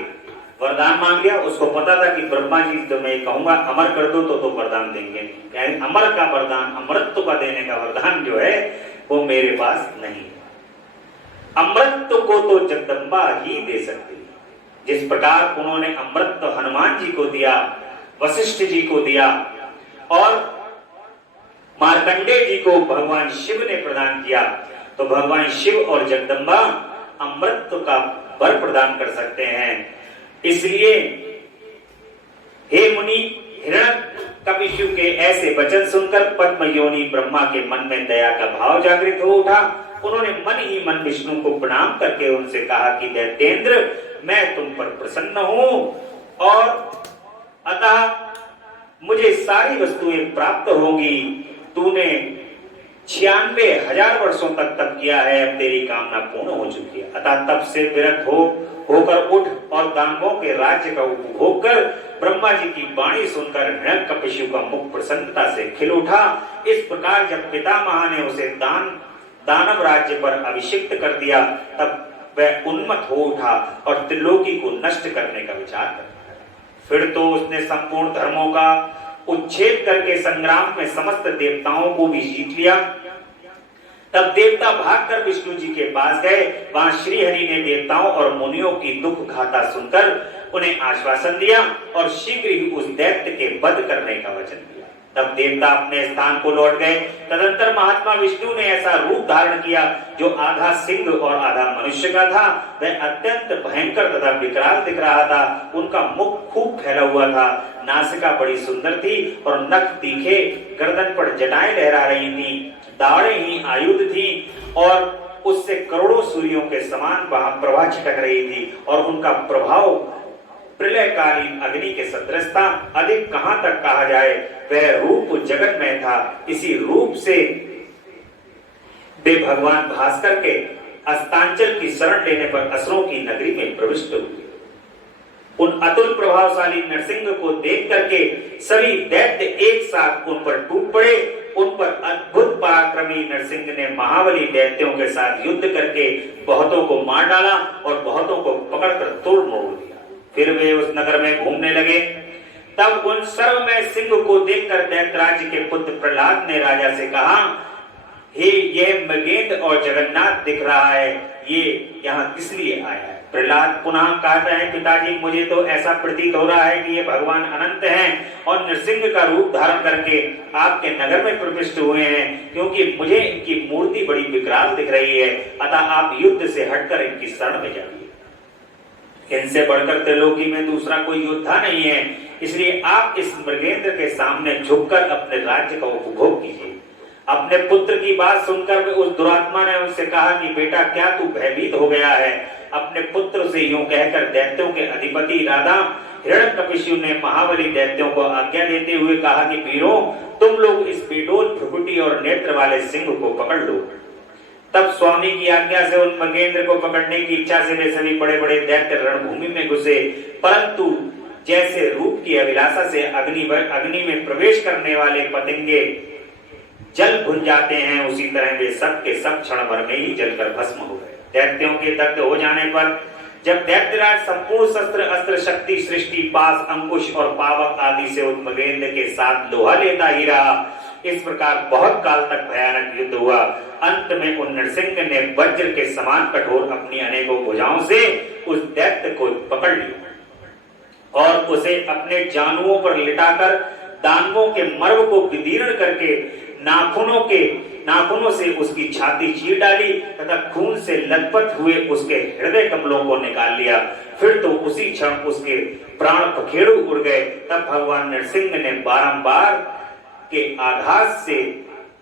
वरदान मांग लिया। उसको पता था कि ब्रह्मा जी तो मैं कहूंगा अमर कर दो तो वरदान देंगे, यानी अमर का वरदान, अमृत का देने का वरदान जो है वो मेरे पास नहीं है। अमृत को तो जगदम्बा ही दे सकती है। जिस प्रकार उन्होंने अमृत तो हनुमान जी को दिया, वशिष्ठ जी को दिया और मार्कंडेय जी को भगवान शिव ने प्रदान किया, तो भगवान शिव और जगदम्बा अमृत का वर प्रदान कर सकते हैं। इसलिए हे मुनि, हिरण्यकपिशु के ऐसे वचन सुनकर पद्मयोनि ब्रह्मा के मन में दया का भाव जागृत हो उठा। उन्होंने मन ही मन विष्णु को प्रणाम करके उनसे कहा कि दैत्येंद्र, मैं तुम पर प्रसन्न हूं और अतः मुझे सारी वस्तुएं प्राप्त होंगी। तूने 96,000 वर्षों तक तप किया है, अब तेरी कामना पूर्ण हो चुकी है। अतः तप से विरत होकर उठ और दानवों के राज्य का उपभोग कर। ब्रह्मा जी की वाणी सुनकर हिरण्यकपिशु का मुख प्रसन्नता से खिल उठा। इस प्रकार जब पितामह ने उसे दानव राज्य पर अभिषिक्त कर दिया, तब वह उन्मत्त हो उठा और त्रिलोकी को नष्ट करने का विचार कर। फिर तो उसने संपूर्ण धर्मों का उच्छेद करके संग्राम में समस्त देवताओं को भी जीत लिया। तब देवता भागकर विष्णु जी के पास गए। वहां श्री हरि ने देवताओं और मुनियों की दुख गाथा सुनकर उन्हें आश्वासन दिया और शीघ्र ही उस दैत्य के वध करने का वचन दिया। तब देवता अपने स्थान को लौट गए। तदंतर महात्मा विष्णु ने ऐसा रूप धारण किया जो आधा सिंह और आधा मनुष्य का था। वह अत्यंत भयंकर तथा विकराल दिख रहा था। उनका मुख खूब फैला हुआ था, नासिका बड़ी सुंदर थी और नख तीखे, गर्दन पर जटाएं लहरा रही थी, दाढ़ें ही आयुध थी और उससे करोड़ों सूर्यों के समान वहां प्रभा छिटक रही थी और उनका प्रभाव प्रलयकालीन अग्नि के सदृश था। अधिक कहां तक कहा जाए, वह रूप जगन्मय था। इसी रूप से वे भगवान भास्कर के अस्तांचल की शरण लेने पर असुरों की नगरी में प्रविष्ट हुए। उन अतुल प्रभावशाली नरसिंह को देख करके सभी दैत्य एक साथ उन पर टूट पड़े। उन पर अद्भुत पराक्रमी नरसिंह ने महाबली दैत्यों के साथ युद्ध करके बहुतों को मार डाला और बहुतों को पकड़कर तोड़ मोड़ दिया। फिर वे उस नगर में घूमने लगे। तब उन सर्वमय सिंह को देखकर दैत्यराज के पुत्र प्रहलाद ने राजा से कहा, हे, यह मृगेंद्र और जगन्नाथ दिख रहा है, ये यहाँ किस लिए आया है? प्रहलाद पुनः कहता है, पिताजी, मुझे तो ऐसा प्रतीत हो रहा है कि ये भगवान अनंत हैं और नरसिंह का रूप धारण करके आपके नगर में प्रविष्ट हुए हैं, क्योंकि मुझे इनकी मूर्ति बड़ी विकराल दिख रही है। अतः आप युद्ध से हटकर इनकी शरण में जाइए। इनसे बढ़कर त्रिलोकी में दूसरा कोई योद्धा नहीं है, इसलिए आप इस मृगेंद्र के सामने झुककर अपने राज्य का उपभोग कीजिए। अपने पुत्र की बात सुनकर उस दुरात्मा ने उनसे कहा कि बेटा, क्या तू भयभीत हो गया है? अपने पुत्र से यूं कहकर दैत्यों के अधिपति राजा हिरण्यकपिशु ने महाबली दैत्यों को आज्ञा देते हुए कहा कि वीरों, तुम लोग इस बेडोल, भ्रुकुटी और नेत्र वाले सिंह को पकड़ लो। तब स्वामी की आज्ञा से उन मृगेंद्र को पकड़ने की इच्छा से वे सभी बड़े बड़े दैत्य रणभूमि में घुसे, परंतु जैसे रूप की अभिलाषा से अग्नि में प्रवेश करने वाले पतंगे जल भुन जाते हैं, उसी तरह वे सब के सब क्षण भर में ही जलकर भस्म हो गए। दैत्यों के दग्ध हो जाने पर जब दैत्यराज संपूर्ण शस्त्र अस्त्र शक्ति सृष्टि पास अंकुश और पावक आदि से उत्मगेंद्र के साथ लोहा लेता ही रहा। इस प्रकार बहुत काल तक भयानक युद्ध हुआ। अंत में उन नरसिंह ने वज्र के समान कठोर अपनी अनेकों भुजाओं से उस दैत्य को पकड़ लिया और उसे अपने जानुओं पर लिटाकर दानवों के मर्व को विदीर्ण करके नाखूनों से उसकी छाती चीर डाली तथा खून से लथपथ हुए उसके हृदय कमलों को निकाल लिया। फिर तो उसी क्षण उसके प्राण पखेरु उड़ गए। तब भगवान नरसिंह ने बारंबार के आघात से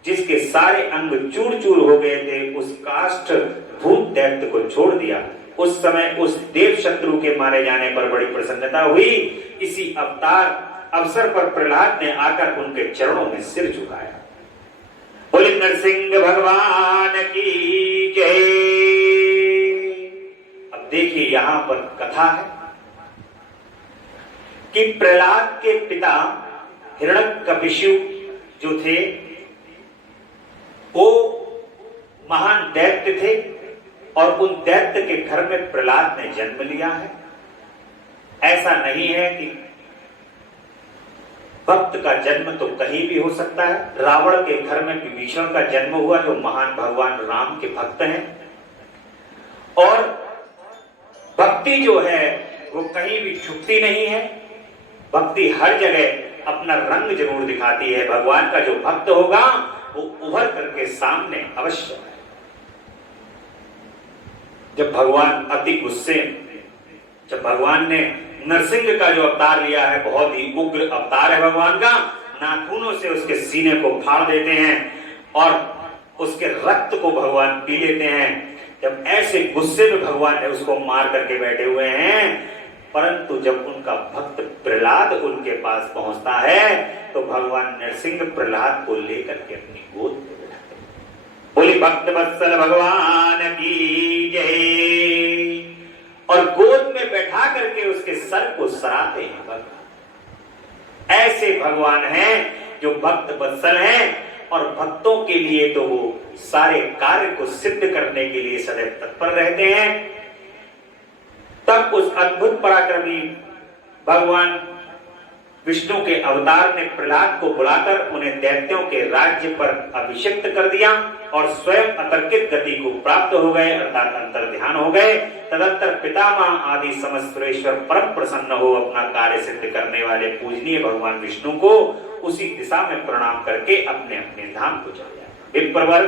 जिसके सारे अंग चूर चूर हो गए थे उस काष्ठ भूत दैत्य को छोड़ दिया। उस समय उस देव शत्रु के मारे जाने पर बड़ी प्रसन्नता हुई। इसी अवसर पर प्रहलाद ने आकर उनके चरणों में सिर झुकाया। बोले नरसिंह भगवान की जय। अब देखिए यहां पर कथा है कि प्रहलाद के पिता हिरण्यकशिपु जो थे वो महान दैत्य थे और उन दैत्य के घर में प्रहलाद ने जन्म लिया है। ऐसा नहीं है कि भक्त का जन्म तो कहीं भी हो सकता है। रावण के घर में विभीषण का जन्म हुआ जो महान भगवान राम के भक्त हैं। और भक्ति जो है वो कहीं भी छुपती नहीं है। भक्ति हर जगह अपना रंग जरूर दिखाती है। भगवान का जो भक्त होगा वो उभर करके सामने अवश्य है। जब भगवान अति गुस्से, जब भगवान ने नरसिंह का जो अवतार लिया है बहुत ही उग्र अवतार है भगवान का, नाखूनों से उसके सीने को फाड़ देते हैं और उसके रक्त को भगवान पी लेते हैं। जब ऐसे गुस्से में भगवान ने उसको मार करके बैठे हुए हैं, परंतु जब उनका भक्त प्रहलाद उनके पास पहुंचता है तो भगवान नरसिंह प्रहलाद को लेकर के अपनी गोद में बैठाते हैं। बोली भक्त वत्सल भगवान की जय। और गोद में बैठा करके उसके सर को सराते हैं भगवान। ऐसे भगवान हैं जो भक्त वत्सल हैं और भक्तों के लिए तो वो सारे कार्य को सिद्ध करने के लिए सदैव तत्पर रहते हैं। तब उस अद्भुत पराक्रमी भगवान विष्णु के अवतार ने प्रहलाद को बुलाकर उन्हें दैत्यों के राज्य पर अभिषिक्त कर दिया और स्वयं अतर्कित गति को प्राप्त हो गए अर्थात अंतर्ध्यान हो गए। तदंतर पितामह आदि समस्त सुरेश्वर परम प्रसन्न हो अपना कार्य सिद्ध करने वाले पूजनीय भगवान विष्णु को उसी दिशा में प्रणाम करके अपने अपने धाम को चले जाए। विप्रवर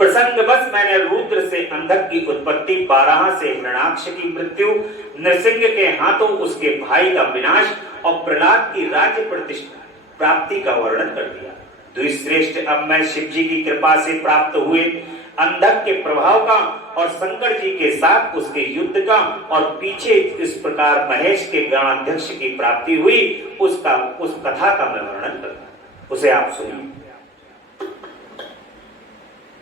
प्रसंगवश मैंने रुद्र से अंधक की उत्पत्ति, बारह से हिरण्याक्ष की मृत्यु, नरसिंह के हाथों उसके भाई का विनाश और प्रहलाद की राज्य प्रतिष्ठा प्राप्ति का वर्णन कर दिया। द्विश्रेष्ठ अब मैं शिव जी की कृपा से प्राप्त हुए अंधक के प्रभाव का और शंकर जी के साथ उसके युद्ध का और पीछे इस प्रकार महेश के गणाध्यक्ष की प्राप्ति हुई उस कथा का मैं वर्णन करता, उसे आप सुनिए।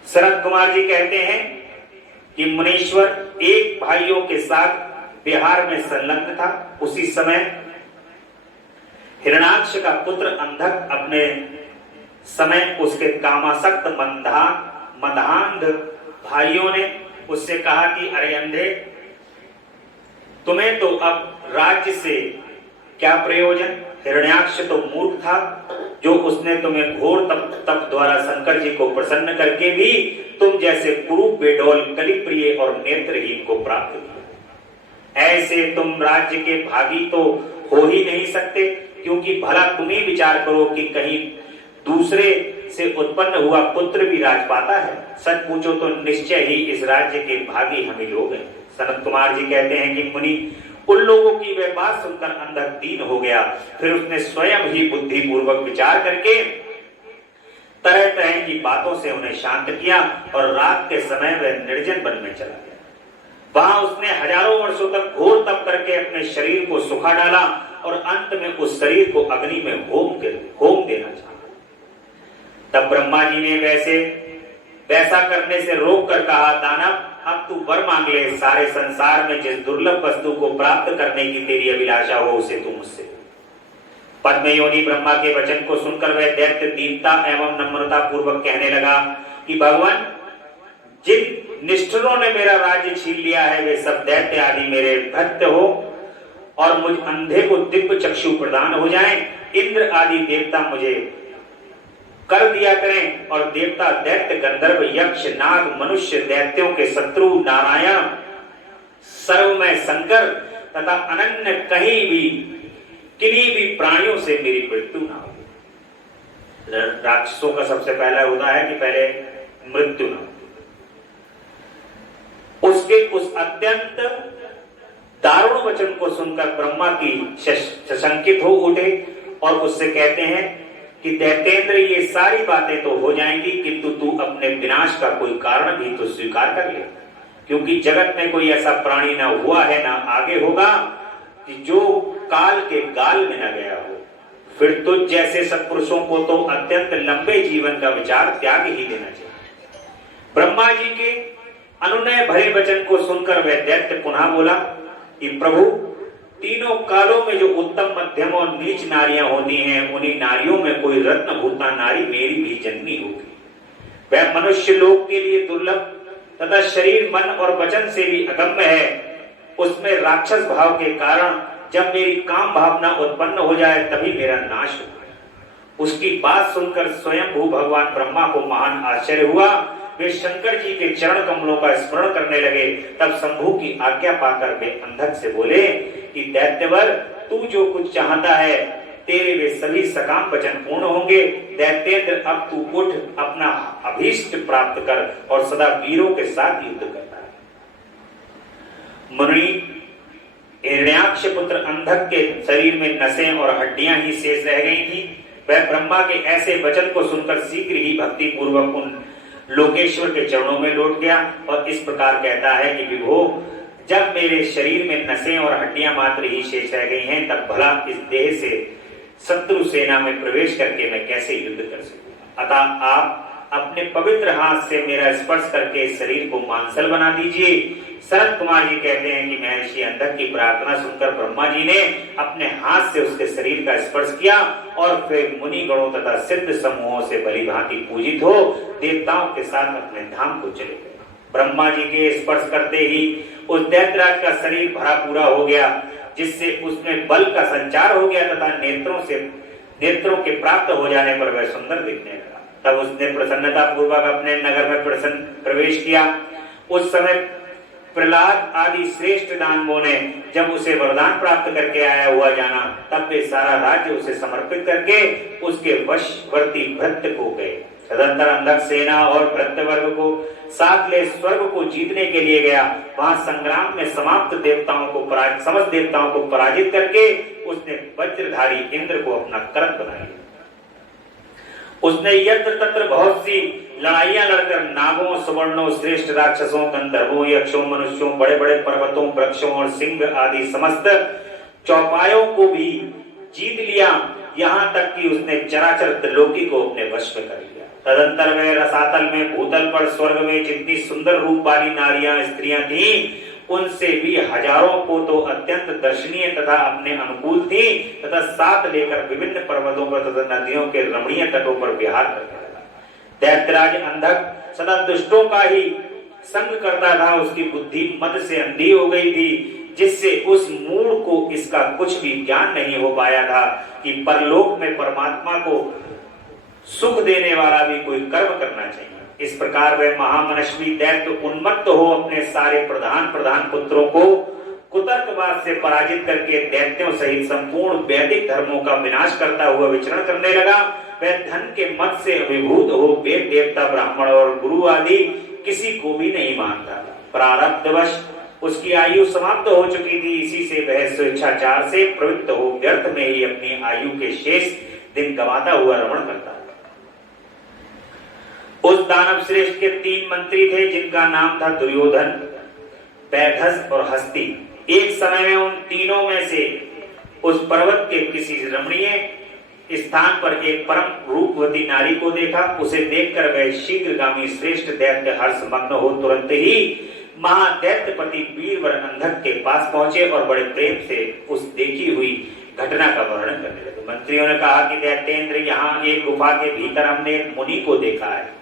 शरद कुमार जी कहते हैं कि मुनीश्वर एक भाइयों के साथ बिहार में संलग्न था। उसी समय हिरण्याक्ष का पुत्र अंधक अपने समय उसके कामासक्त मदांध भाइयों ने उससे कहा कि अरे अंधे, तुम्हें तो अब राज्य से क्या प्रयोजन। हिरण्याक्ष तो मूर्ख था जो उसने तुम्हें घोर तप द्वारा शंकर जी को प्रसन्न करके भी तुम जैसे कुरूप बेडौल कलिप्रिय और नेत्रहीन को प्राप्त किया। ऐसे तुम राज्य के भागी तो हो ही नहीं सकते, क्योंकि भला तुम ही विचार करो कि कहीं दूसरे से उत्पन्न हुआ पुत्र भी राज पाता है। सच पूछो तो निश्चय ही इस राज्य के भागी हम ही लोग हैं। सनत कुमार जी कहते हैं कि मुनि उन लोगों की वह बात सुनकर अंधक दीन हो गया। फिर उसने स्वयं ही बुद्धि पूर्वक विचार करके तरह तरह की बातों से उन्हें शांत किया और रात के समय वह निर्जन वन में चला गया। वहां उसने हजारों वर्षों तक घोर तप करके अपने शरीर को सुखा डाला और अंत में उस शरीर को अग्नि में होम देना चाहा। तब ब्रह्मा जी ने वैसा करने से रोक कर कहा, दानव अब तू वर मांग ले। सारे संसार में जिस दुर्लभ वस्तु को प्राप्त करने की तेरी अभिलाषा हो उसे तू मुझसे। पद्मयोनि ब्रह्मा के वचन को सुनकर वह दैत्य दीनता एवं नम्रता पूर्वक कहने लगा कि भगवान, जिन निष्ठुरों ने मेरा राज्य छीन लिया है, वे सब दैत्य आदि मेरे भक्त हो और मुझ अंधे को दिव्य चक्षु प्रदान हो जाएं। इंद्र आदि देवता मुझे कर दिया करें और देवता दैत्य गंधर्व यक्ष नाग मनुष्य दैत्यों के शत्रु नारायण सर्वमय शंकर तथा अनन्य कहीं भी किन्हीं भी प्राणियों से मेरी मृत्यु ना हो। राक्षसों का सबसे पहला होता है कि पहले मृत्यु ना हो। उसके उस अत्यंत दारुण वचन को सुनकर ब्रह्मा की सशंकित हो उठे और उससे कहते हैं कि दैत्येंद्र ये सारी बातें तो हो जाएंगी, किंतु तू अपने विनाश का कोई कारण भी तो स्वीकार कर ले, क्योंकि जगत में कोई ऐसा प्राणी ना हुआ है ना आगे होगा कि जो काल के गाल में न गया हो। फिर तुझ जैसे सत्पुरुषों को तो अत्यंत लंबे जीवन का विचार त्याग ही देना चाहिए। ब्रह्मा जी के अनुनय भरे वचन को सुनकर वह दैत्य पुनः बोला कि प्रभु, तीनों कालों में जो उत्तम मध्यम और नीच नारियां होती हैं, उन्हीं नारियों में कोई रत्न भूता नारी मेरी भी जननी होगी। वह मनुष्य लोक के लिए दुर्लभ तथा शरीर मन और वचन से भी अगम्य है। उसमें राक्षस भाव के कारण जब मेरी काम भावना उत्पन्न हो जाए तभी मेरा नाश हो। उसकी बात सुनकर स्वयं भू भगवान ब्रह्मा को महान आश्चर्य हुआ। वे शंकर जी के चरण कमलों का स्मरण करने लगे। तब शंभु की आज्ञा पाकर वे अंधक से बोले कि दैत्यवर, तू जो कुछ चाहता है तेरे वे सभी सकाम वचन पूर्ण होंगे। दैत्येंद्र, अब तू उठ, अपना अभीष्ट प्राप्त कर और सदा वीरों के साथ युद्ध करता है। मुनि हिरण्याक्ष पुत्र अंधक के शरीर में नसें और हड्डियां ही शेष रह गई थी। वह ब्रह्मा के ऐसे वचन को सुनकर शीघ्र ही भक्ति पूर्वक उन लोकेश्वर के चरणों में लौट गया और इस प्रकार कहता है कि विभो, जब मेरे शरीर में नसें और हड्डियां मात्र ही शेष रह गई हैं, तब भला इस देह से शत्रु सेना में प्रवेश करके मैं कैसे युद्ध कर सकूं। अतः आप अपने पवित्र हाथ से मेरा स्पर्श करके इस शरीर को मांसल बना दीजिए। शरद कुमार जी कहते हैं कि महर्षि अंधक की प्रार्थना सुनकर ब्रह्मा जी ने अपने हाथ से उसके शरीर का स्पर्श किया और फिर मुनि गणों तथा सिद्ध समूहों से भली भांति पूजित हो देवताओं के साथ अपने धाम को चले गए। ब्रह्मा जी के स्पर्श करते ही उस दैत्यराज का शरीर भरा पूरा हो गया, जिससे उसमें बल का संचार हो गया तथा नेत्रों के प्राप्त हो जाने पर वह सुंदर दिखने लगा। तब उसने प्रसन्नता पूर्वक अपने नगर में प्रवेश किया। उस समय प्रहलाद आदि श्रेष्ठ दानवों ने जब उसे वरदान प्राप्त करके आया हुआ जाना, तब वे सारा राज्य उसे समर्पित करके उसके वशवर्ती भृत्य को गए। तदंतर अंधक सेना और भृत्य वर्ग को साथ ले स्वर्ग को जीतने के लिए गया। वहां संग्राम में समस्त देवताओं को पराजित करके उसने वज्रधारी इंद्र को अपना करत बना लिया। उसने यत्र तत्र बहुत सी लड़ाइयां लड़कर नागों, सुवर्णों, श्रेष्ठ राक्षसों, गंधर्वों, यक्षों, मनुष्यों, बड़े बड़े पर्वतों, वृक्षों और सिंह आदि समस्त चौपायों को भी जीत लिया। यहाँ तक कि उसने चराचर त्रिलोकी को अपने वश में कर लिया। तदंतर वह रसातल में, भूतल पर, स्वर्ग में जितनी सुंदर रूप वाली नारियां स्त्रियां थीं, उनसे भी हजारों को तो अत्यंत दर्शनीय तथा अपने अनुकूल थी तथा साथ लेकर विभिन्न पर्वतों पर तथा नदियों के रमणीय तटों पर विहार करता था। दैत्यराज अंधक सदा दुष्टों का ही संग करता था। उसकी बुद्धि मद से अंधी हो गई थी, जिससे उस मूढ़ को इसका कुछ भी ज्ञान नहीं हो पाया था कि परलोक में परमात्मा को सुख देने वाला भी कोई कर्म करना चाहिए। इस प्रकार वह महामनस्वी दैत्य उन्मत्त हो अपने सारे प्रधान पुत्रों को कुतर्कवाद से पराजित करके दैत्यों सहित संपूर्ण वैदिक धर्मों का विनाश करता हुआ विचरण करने लगा। वह धन के मद से अभिभूत हो वेद देवता, ब्राह्मण और गुरु आदि किसी को भी नहीं मानता। प्रारब्धवश उसकी आयु समाप्त हो चुकी थी। इसी से वह स्वेच्छाचार से प्रवृत्त हो व्यर्थ में ही अपनी आयु के शेष दिन गंवाता हुआ रमण करता। उस दानव श्रेष्ठ के 3 मंत्री थे, जिनका नाम था दुर्योधन, पैधस और हस्ती। एक समय में उन तीनों में से उस पर्वत के किसी रमणीय स्थान पर एक परम रूपवती नारी को देखा। उसे देखकर वह शीघ्रगामी श्रेष्ठ दैत्य हर्षमग्न हो तुरंत ही महादैत्यपति वीरवर अंधक के पास पहुंचे और बड़े प्रेम से उस देखी हुई घटना का वर्णन करने लगे। मंत्रियों ने कहा कि दैत्येंद्र, यहाँ एक गुफा के भीतर हमने एक मुनि को देखा है।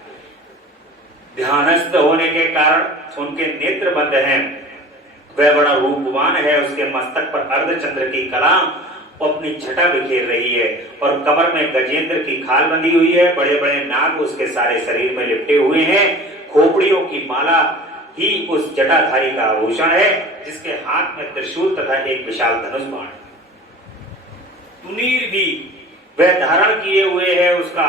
ध्यानस्थ होने के कारण उनके नेत्र बंद हैं। वह बड़ा रूपवान है, उसके मस्तक पर अर्धचंद्र की कला अपनी छटा बिखेर रही है और कमर में गजेंद्र की खाल बंधी हुई है। बड़े बड़े नाग उसके सारे शरीर में लिपटे हुए हैं। खोपड़ियों की माला ही उस जटाधारी का आभूषण है, जिसके हाथ में त्रिशूल तथा एक विशाल धनुष बाण। तुनीर भी वह धारण किए हुए है, उसका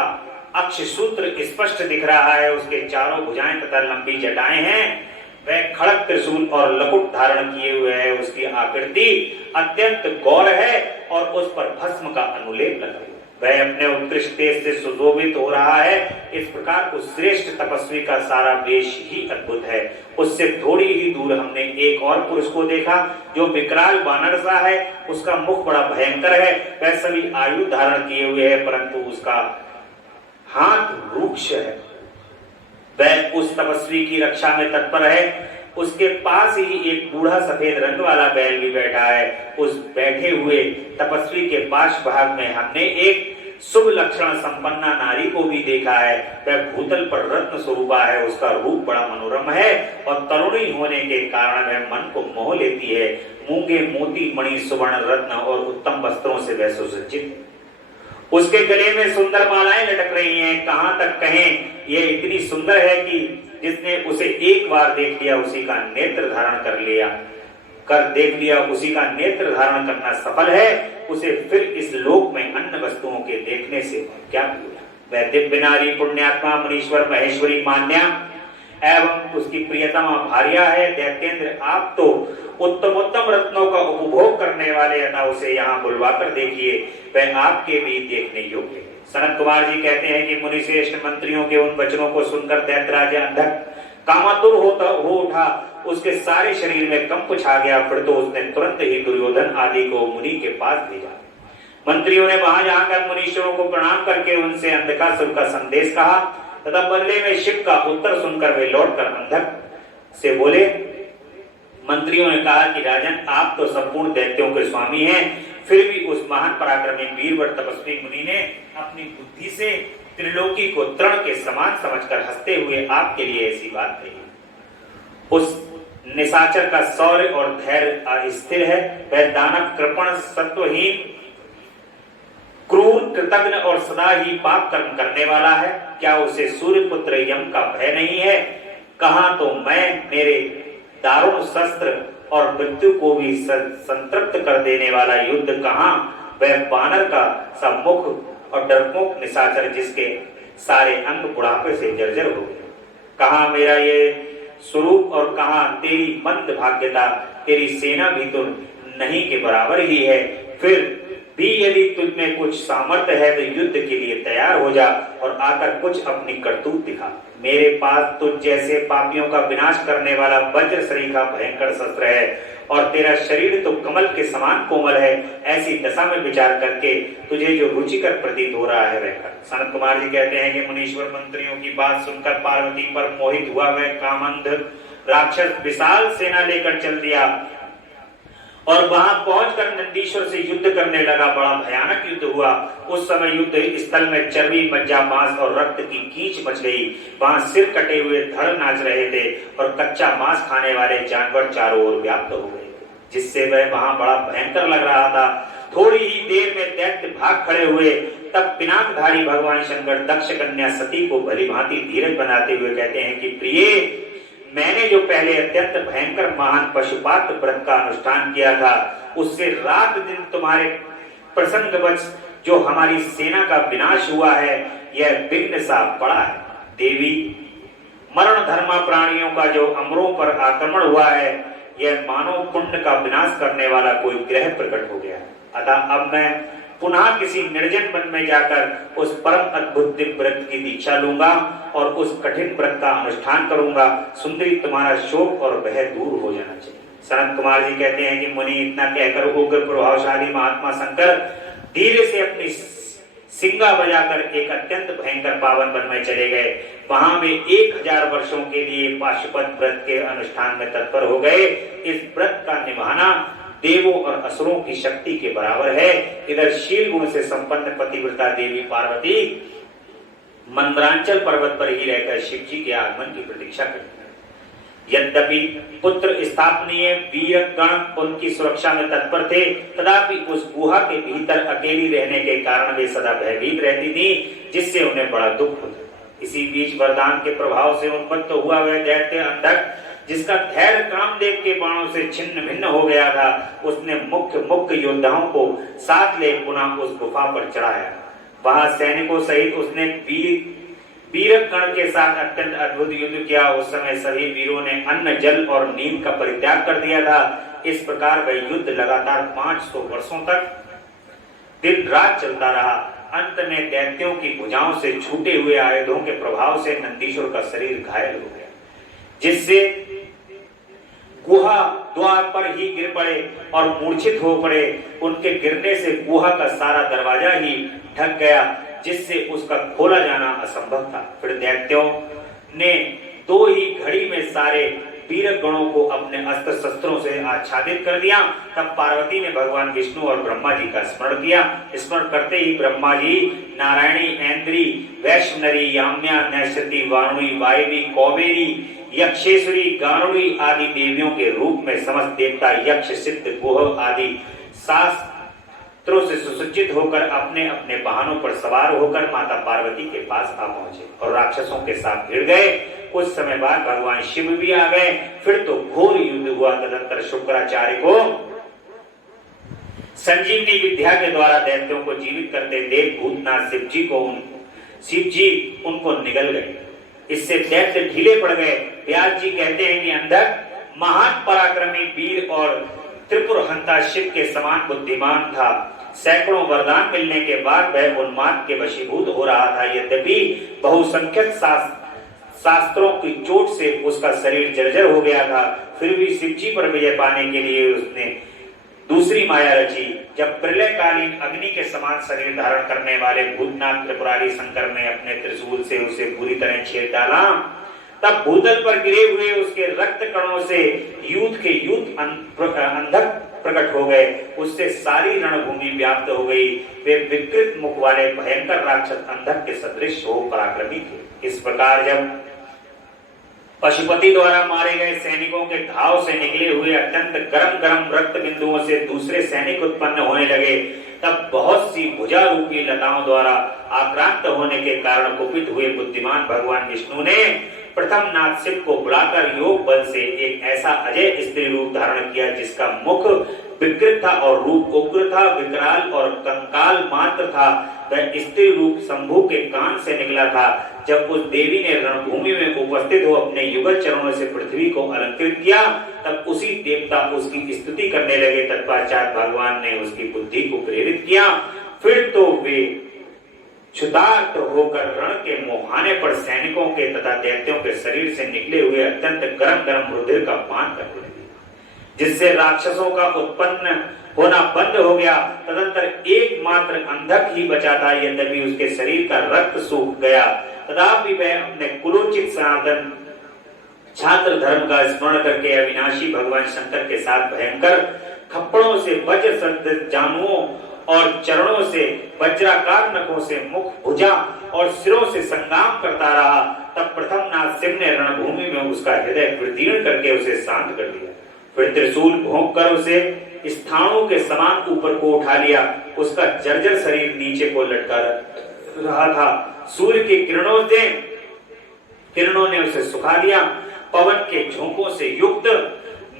अक्ष सूत्र स्पष्ट दिख रहा है, उसके चारों भुजाएं तथा लंबी जटाएं हैं। वह खड़ग त्रिशूल और लकुट धारण किए हुए है, उसकी आकृति अत्यंत गौर है और उस पर भस्म का अनुलेप लगा हुआ। वह अपने उत्कृष्ट तेज से सुशोभित हो रहा है। इस प्रकार उस श्रेष्ठ तपस्वी का सारा वेश ही अद्भुत है। उससे थोड़ी ही दूर हमने एक और पुरुष को देखा, जो विकराल बानर सा है। उसका मुख बड़ा भयंकर है। वह सभी आयु धारण किए हुए है, परंतु उसका हाथ रूक्ष है। वह उस तपस्वी की रक्षा में तत्पर है। उसके पास ही एक बूढ़ा सफेद रंग वाला बैल भी बैठा है। उस बैठे हुए तपस्वी के पास भाग में हमने एक शुभ लक्षण संपन्ना नारी को भी देखा है। वह भूतल पर रत्न स्वरूपा है। उसका रूप बड़ा मनोरम है और तरुणी होने के कारण वह मन को मोह लेती है। मूंगे मोती मणि सुवर्ण रत्न और उत्तम वस्त्रों से वह सुसज्जित। उसके गले में सुंदर मालाएं लटक रही हैं। कहां तक कहें, यह इतनी सुंदर है कि जिसने उसे एक बार देख लिया उसी का नेत्र धारण कर देख लिया उसी का नेत्र धारण करना सफल है। उसे फिर इस लोक में अन्य वस्तुओं के देखने से क्या मिलेगा। वह दिव्य नारी पुण्यात्मा मुनीश्वर महेश्वरी मान्या एवं उसकी प्रियतमा भार्या है। दैत्येंद्र, आप तो उत्तम रत्नों का उपभोग करने वाले, अतः उसे यहाँ बुलवा कर देखिए, वह आपके भी देखने योग्य है। सनत कुमार जी कहते हैं कि मुनिश्रेष्ठ मंत्रियों के उन वचनों को सुनकर दैत्यराज अंधक कामातुर हो उठा। उसके सारे शरीर में कंप छा गया। फिर तो उसने तुरंत ही दुर्योधन आदि को मुनि के पास भेजा। मंत्रियों ने वहां जाकर मुनीश्वरों को प्रणाम करके उनसे अंधकासुर का संदेश कहा तथा बदले में शिव का उत्तर सुनकर वे लौटकर अंधक से बोले। मंत्रियों ने कहा कि राजन, आप तो संपूर्ण दैत्यों के स्वामी हैं, फिर भी उस महान पराक्रमी वीरवर तपस्वी मुनि ने अपनी बुद्धि से त्रिलोकी को तृण के समान समझकर हंसते हुए आपके लिए ऐसी बात कही। उस निशाचर का शौर्य और धैर्य अस्थिर है। वह दानव, कृपण, सत्वहीन, क्रूर, कृतघ्न और सदा ही पाप कर्म करने वाला है। क्या उसे सूर्य पुत्र यम का भय नहीं है? कहां तो मैं मेरे दारुण शस्त्र और मृत्यु को भी संतृप्त कर देने वाला युद्ध, कहां वह बानर का सम्मुख और डरपोक निशाचर जिसके सारे अंग बुढ़ापे से जर्जर हो गए। कहां मेरा ये स्वरूप और कहां तेरी मंद भाग्यता। तेरी सेना भी तो नहीं के बराबर ही है। फिर भी यदि तुझ में कुछ सामर्थ्य है तो युद्ध के लिए तैयार हो जा और आकर कुछ अपनी करतूत दिखा। मेरे पास तुझ जैसे पापियों का विनाश करने वाला वज्र सरीखा भयंकर शस्त्र है और तेरा शरीर तो कमल के समान कोमल है। ऐसी दशा में विचार करके तुझे जो रुचिकर प्रतीत हो रहा है वह कर। सनत कुमार जी कहते हैं कि मुनीश्वर मंत्रियों की बात सुनकर पार्वती पर मोहित हुआ वह कामंध राक्षस विशाल सेना लेकर चल दिया और वहां पहुंचकर नंदीश्वर से युद्ध करने लगा। बड़ा भयानक युद्ध हुआ। उस समय युद्ध स्थल में चर्बी, मज्जा, मांस और रक्त की कीच मच गई। वहां सिर कटे हुए धड़ नाच रहे थे और कच्चा मांस खाने वाले जानवर चारों ओर व्याप्त हो गए, जिससे वह वहां बड़ा भयंकर लग रहा था। थोड़ी ही देर में दैत्य भाग खड़े हुए। तब पिनाकधारी भगवान शंकर दक्ष कन्या सती को भलीभांति धीरज बनाते हुए कहते हैं कि प्रिय, मैंने जो पहले अत्यंत भयंकर महान पशुपात व्रत का अनुष्ठान किया था, उससे रात दिन तुम्हारे प्रसंगवश जो हमारी सेना का विनाश हुआ है, यह विघ्न सा पड़ा है। देवी, मरण धर्मा प्राणियों का जो अमरों पर आक्रमण हुआ है, यह मानव पुण्य का विनाश करने वाला कोई ग्रह प्रकट हो गया है। अतः अब मैं पुनः किसी निर्जन वन में जाकर उस परम अद्भुत दिव्य व्रत की दीक्षा लूंगा और उस कठिन व्रत का अनुष्ठान करूंगा। सुंदरी, तुम्हारा शोक और भय दूर हो जाना चाहिए। सनत कुमार जी कहते हैं कि मुनि इतना कहकर उग्र प्रभावशाली महात्मा शंकर धीरे से अपनी सिंगा बजाकर एक अत्यंत भयंकर पावन वन में चले गए। वहां वे 1000 वर्षों के लिए पाशुपत व्रत के अनुष्ठान में तत्पर हो गए। इस व्रत का निभाना देवों और असुरों की शक्ति के बराबर है। इधर शील गुण से संपन्न पतिव्रता देवी पार्वती मंदरांचल पर्वत पर ही रहकर शिव जी के आगमन की प्रतीक्षा करते हैं। यद्यपि पुत्र स्थापनीय वीरगण उनकी सुरक्षा में तत्पर थे, तथापि उस गुहा के भीतर अकेली रहने के कारण वे सदा भयभीत रहती थी, जिससे उन्हें बड़ा दुख होता। इसी बीच वरदान के प्रभाव से उन्मत्त हुआ वह दैत्य अंधक, जिसका धैर्य कामदेव के बाणों से छिन्न भिन्न हो गया था, उसने मुख्य योद्धाओं को साथ ले पुनः उस गुफा पर चढ़ाया। वहां सैनिकों सहित उसने वीरक गण के साथ अत्यंत अद्भुत युद्ध किया। उस समय सभी वीरों ने अन्न, जल और नींद का परित्याग कर दिया था। इस प्रकार वह युद्ध लगातार 500 वर्षों तक दिन रात चलता रहा। अंत में दैत्यों की भुजाओं से छूटे हुए आयुधों के प्रभाव से नंदीश्वर का शरीर घायल हो गया, जिससे गुहा द्वार पर ही गिर पड़े और मूर्छित हो पड़े। उनके गिरने से गुहा का सारा दरवाजा ही ढक गया, जिससे उसका खोला जाना असंभव था। फिर दैत्यों ने 2 ही घड़ी में सारे वीरक गणों को अपने अस्त्र शस्त्रों से आच्छादित कर दिया। तब पार्वती ने भगवान विष्णु और ब्रह्मा जी का स्मरण किया। स्मरण करते ही ब्रह्मा जी नारायणी, ऐन्द्री, वैश्वनरी, याम्या, नैश्रुति, वारुणी, वायवी, कौबेरी, यक्षेश्वरी, गारुड़ी आदि देवियों के रूप में समस्त देवता, यक्ष, सिद्ध, गुह आदि शास्त्रों से सुसज्जित होकर अपने अपने वाहनों पर सवार होकर माता पार्वती के पास आ पहुंचे और राक्षसों के साथ भिड़ गए। कुछ समय बाद भगवान शिव भी आ गए। फिर तो घोर युद्ध हुआ। तदंतर शुक्राचार्य को संजीवनी विद्या के द्वारा दैत्यों को जीवित करते देव भूतनाथ शिव जी उनको निगल गए। इससे दैत्य ढीले पड़ गए। व्यास जी कहते हैं कि अंधक महान पराक्रमी वीर और त्रिपुरहंता शिव के समान बुद्धिमान था। सैकड़ों वरदान मिलने के बाद वह उन्माद के वशीभूत हो रहा था। यद्यपि बहुसंख्यक शास्त्रों की चोट से उसका शरीर जर्जर हो गया था, फिर भी शिव जी पर विजय पाने के लिए उसने दूसरी माया रची। जब प्रलयकालीन अग्नि के समान शरीर धारण करने वाले भूतनाथ त्रिपुरारी शंकर ने अपने त्रिशूल से उसे बुरी तरह छेद डाला, तब भूतल पर गिरे हुए उसके रक्त कणों से युद्ध अंधक प्रकट हो गए। उससे सारी रणभूमि व्याप्त हो गई। वे विकृत मुख वाले भयंकर राक्षस अंधक के सदृश हो पराक्रमी थे। इस प्रकार जब पशुपति द्वारा मारे गए सैनिकों के घाव से निकले हुए अत्यंत गरम रक्त बिंदुओं से दूसरे सैनिक उत्पन्न होने लगे, तब बहुत सी भुजा रूपी लताओं द्वारा आक्रांत होने के कारण कुपित हुए बुद्धिमान भगवान विष्णु ने प्रथम नाथ शिव को बुलाकर योग बल से एक ऐसा अजय स्त्री रूप धारण किया, जिसका मुख विकृत था और रूप उग्र था, विकराल और कंकाल मात्र था। वह स्त्री रूप शंभु के कान से निकला था। जब उस देवी ने रणभूमि में उपस्थित हो अपने युगल चरणों से पृथ्वी को अलंकृत किया, तब उसी देवता उसकी स्तुति करने लगे। तत्पश्चात भगवान ने उसकी बुद्धि को प्रेरित किया। फिर तो वे क्षुधार्त होकर रण के मुहाने पर सैनिकों के तथा दैत्यों के शरीर से निकले हुए अत्यंत गरम रुधिर का पान करने लगे, जिससे राक्षसों का उत्पन्न होना बंद हो गया। तदंतर एकमात्र अंधक ही बचा था। यद्यपि उसके शरीर का रक्त सूख गया, तथापि वह अपने कुलोचित सनातन छात्र धर्म का स्मरण करके अविनाशी भगवान शंकर के साथ भयंकर खप्पड़ों से वज्र सदृश जानुओं और चरणों से वज्राकार नखों से मुख, भुजा और सिरों से संग्राम करता रहा। तब प्रथम नाथ शिव ने रणभूमि में उसका हृदय विदीर्ण करके उसे शांत कर दिया। फिर त्रिशूल भोंक कर उसे स्थानों के समान ऊपर को उठा लिया। उसका जर्जर शरीर नीचे को लटका रहा था। सूर्य की किरणों ने उसे सुखा दिया। पवन के झोंकों से युक्त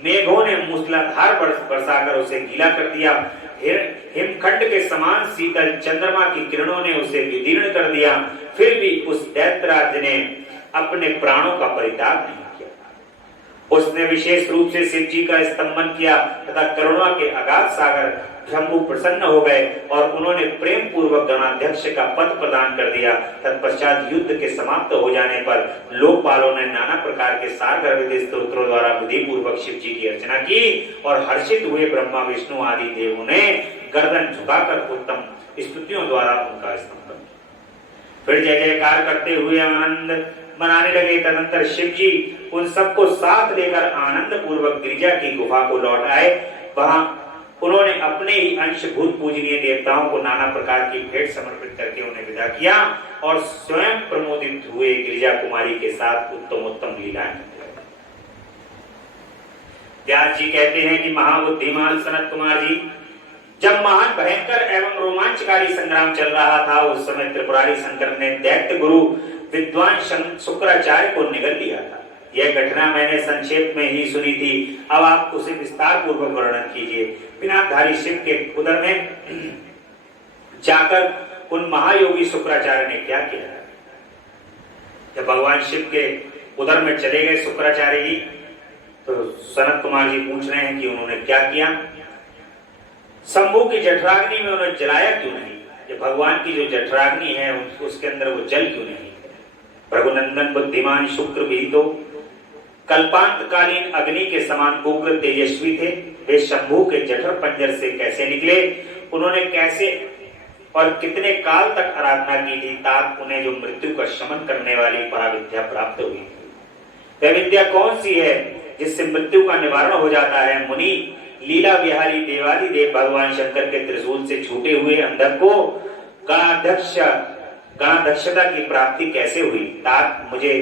मेघों ने मूसलाधार बरसाकर उसे गीला कर दिया। हिमखंड के समान शीतल चंद्रमा की किरणों ने उसे विदीर्ण कर दिया। फिर भी उस दैत्यराज ने अपने प्राणों का परित्याग नहीं किया। उसने विशेष रूप से शिव जी का स्तंभन किया तथा करुणा के अगाध सागर शंभु प्रसन्न हो गए और उन्होंने प्रेम पूर्वक गणाध्यक्ष का पद प्रदान कर दिया। तत्पश्चात युद्ध के समाप्त हो जाने पर लोकपालों ने नाना प्रकार के सारगर्भित स्तोत्रों द्वारा विधि पूर्वक शिव जी की अर्चना की और हर्षित हुए ब्रह्मा, विष्णु आदि देवों ने गर्दन झुकाकर उत्तम स्तुतियों द्वारा उनका स्तंभन किया। फिर जय जयकार करते हुए आनंद मनाने लगे। तदंतर शिव जी उन सबको साथ लेकर आनंद पूर्वक गिरिजा की गुफा को लौट आए। वहां उन्होंने अपने ही अंशभूत पूजनीय देवताओं को नाना प्रकार की भेंट समर्पित करके उन्हें विदा किया। और स्वयं प्रमोदित हुए गिरिजा कुमारी के साथ उत्तम उत्तम लीलाएं। व्यास जी कहते हैं कि महाबुद्धिमान सनत कुमार जी, जब महान भयंकर एवं रोमांचकारी संग्राम चल रहा था, उस समय त्रिपुरारी शंकर ने दैत्य गुरु विद्वान शुक्राचार्य को निगल लिया था। यह घटना मैंने संक्षेप में ही सुनी थी, अब आप उसे विस्तार पूर्वक वर्णन कीजिए। पिनाकधारी शिव के उदर में जाकर उन महायोगी शुक्राचार्य ने क्या किया? जब भगवान शिव के उदर में चले गए शुक्राचार्य जी, तो सनत कुमार जी पूछ रहे हैं कि उन्होंने क्या किया। शंभू की जठराग्नि में उन्हें जलाया क्यों नहीं? जब भगवान की जो जठराग्नि है उसके अंदर वो जल क्यों नहीं? रघुनंदन बुद्धिमान शुक्र भी तो कल्पांतकालीन अग्नि के समान उग्र तेजस्वी थे। वे शंभू के जठर पंजर से कैसे निकले? उन्होंने कैसे और कितने काल तक आराधना की थी, तात उन्हें जो मृत्यु का शमन करने वाली पराविद्या प्राप्त हुई? वह विद्या कौन सी है जिससे मृत्यु का निवारण हो जाता है? मुनि लीला विहारी देवादि देव भगवान शंकर के त्रिशूल से छूटे हुए अंधक को गणाध्यक्षता की प्राप्ति कैसे हुई? तात मुझे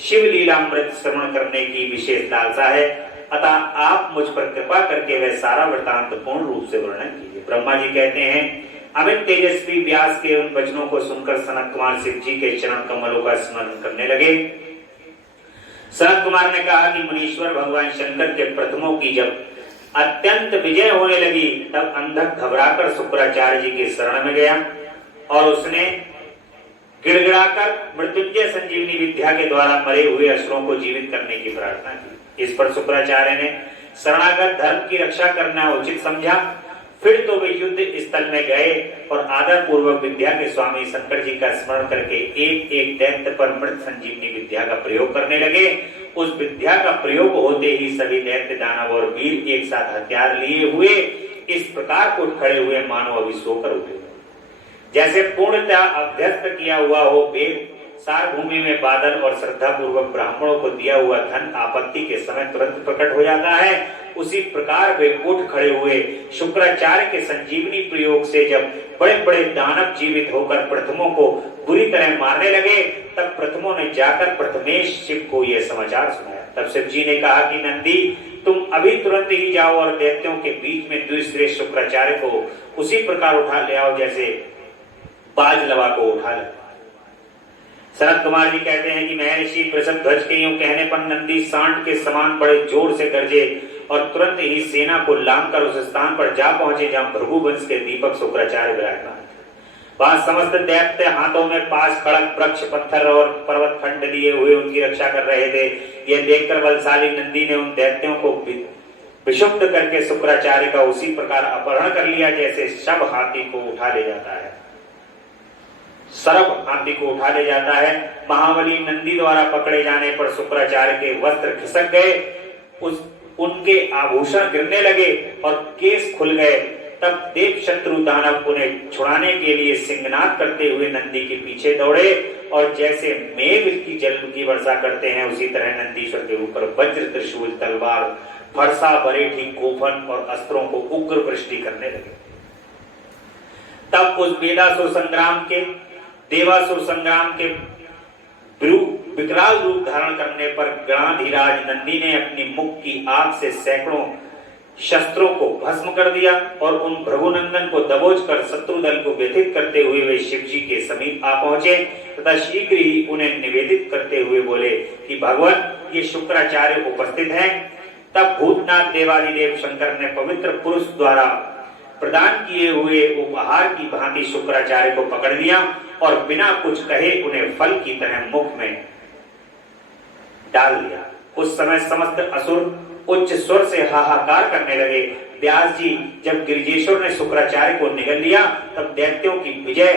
शिव लीलामृत श्रवण करने की विशेष लालसा है, अतः आप मुझ पर कृपा करके वह सारा वृतांत पूर्ण रूप से वर्णन कीजिए। ब्रह्मा जी कहते हैं, अमित तेजस्वी व्यास के उन वचनों को सुनकर सनत कुमार शिव जी के चरण कमलों का स्मरण करने लगे। सनत कुमार ने कहा कि मुनीश्वर भगवान शंकर के प्रथमों की जब अत्यंत विजय होने लगी, तब अंधक घबराकर शुक्राचार्य जी के शरण में गया और उसने गिड़गिड़ाकर मृत्युंजय संजीवनी विद्या के द्वारा मरे हुए असुरों को जीवित करने की प्रार्थना की। इस पर शुक्राचार्य ने शरणागत धर्म की रक्षा करना उचित समझा। फिर तो वे युद्ध स्थल में गए और आदर पूर्वक विद्या के स्वामी शंकर जी का स्मरण करके एक एक दैत्य पर मृत संजीवनी विद्या का प्रयोग करने लगे। उस विद्या का प्रयोग होते ही सभी दैत्य दानव और वीर एक साथ हथियार लिए हुए इस प्रकार उठ खड़े हुए मानो अभी सोकर उठे, जैसे पूर्णतः अभ्यस्त किया हुआ हो वेद। सार भूमि में बादल और श्रद्धा पूर्वक ब्राह्मणों को दिया हुआ धन आपत्ति के समय तुरंत प्रकट हो जाता है, उसी प्रकार वे उठ खड़े हुए। शुक्राचार्य के संजीवनी प्रयोग से जब बड़े बड़े दानव जीवित होकर प्रथमों को बुरी तरह मारने लगे, तब प्रथमों ने जाकर प्रथमेश शिव को यह समाचार सुनाया। तब शिव जी ने कहा कि नंदी, तुम अभी तुरंत ही जाओ और दैत्यों के बीच में द्विश्रेष्ठ शुक्राचार्य को उसी प्रकार उठा ले आओ जैसे बाज लवा को उठा ले। सनत कुमार जी कहते हैं कि महर्षि वृषभध्वज के यूं कहने पर नंदी सांड के समान बड़े जोर से गरजे और तुरंत ही सेना को लांघकर उस स्थान पर जा पहुंचे जहां भृगु वंश के दीपक शुक्राचार्य विराजमान थे। वहां समस्त दैत्य हाथों में पास खड़क वृक्ष पत्थर और पर्वत खंड लिए हुए उनकी रक्षा कर रहे थे। यह देखकर बलशाली नंदी ने उन दैत्यों को विशुद्ध करके शुक्राचार्य का उसी प्रकार अपहरण कर लिया जैसे शव हाथी को उठा ले जाता है, सरब हाथी को उठा ले जाता है। महाबली नंदी द्वारा पकड़े जाने पर शुक्राचार्य के वस्त्र खिसक गए, उनके आभूषण गिरने लगे और केस खुल गए। तब देव शत्रु दानव उन्हें छुड़ाने के लिए सिंहनाद करते हुए नंदी के पीछे दौड़े और जैसे मेघ की जल की वर्षा करते हैं, उसी तरह नंदीश्वर के ऊपर वज्र, त्रिशूल, तलवार, फरसा, बरेठी, कोफन और अस्त्रों को उग्र वृष्टि करने लगे। तब उस देवासुर संग्राम के विकराल रूप धारण करने पर गणाधीराज नंदी ने अपनी मुख की आग से सैकड़ों शस्त्रों को भस्म कर दिया और उन भृगुनंदन को दबोच कर शत्रु दल को व्यथित करते हुए वे शिव जी के समीप आ पहुंचे तथा शीघ्र ही उन्हें निवेदित करते हुए बोले कि भगवान, ये शुक्राचार्य उपस्थित हैं। तब भूतनाथ देवादिदेव शंकर ने पवित्र पुरुष द्वारा प्रदान किए हुए उपहार की भांति शुक्राचार्य को पकड़ लिया और बिना कुछ कहे उन्हें फल की तरह मुख में डाल दिया। उस समय समस्त असुर उच्च स्वर से हाहाकार करने लगे। व्यास जी, जब गिरिजेश्वर ने शुक्राचार्य को निगल लिया, तब दैत्यों की विजय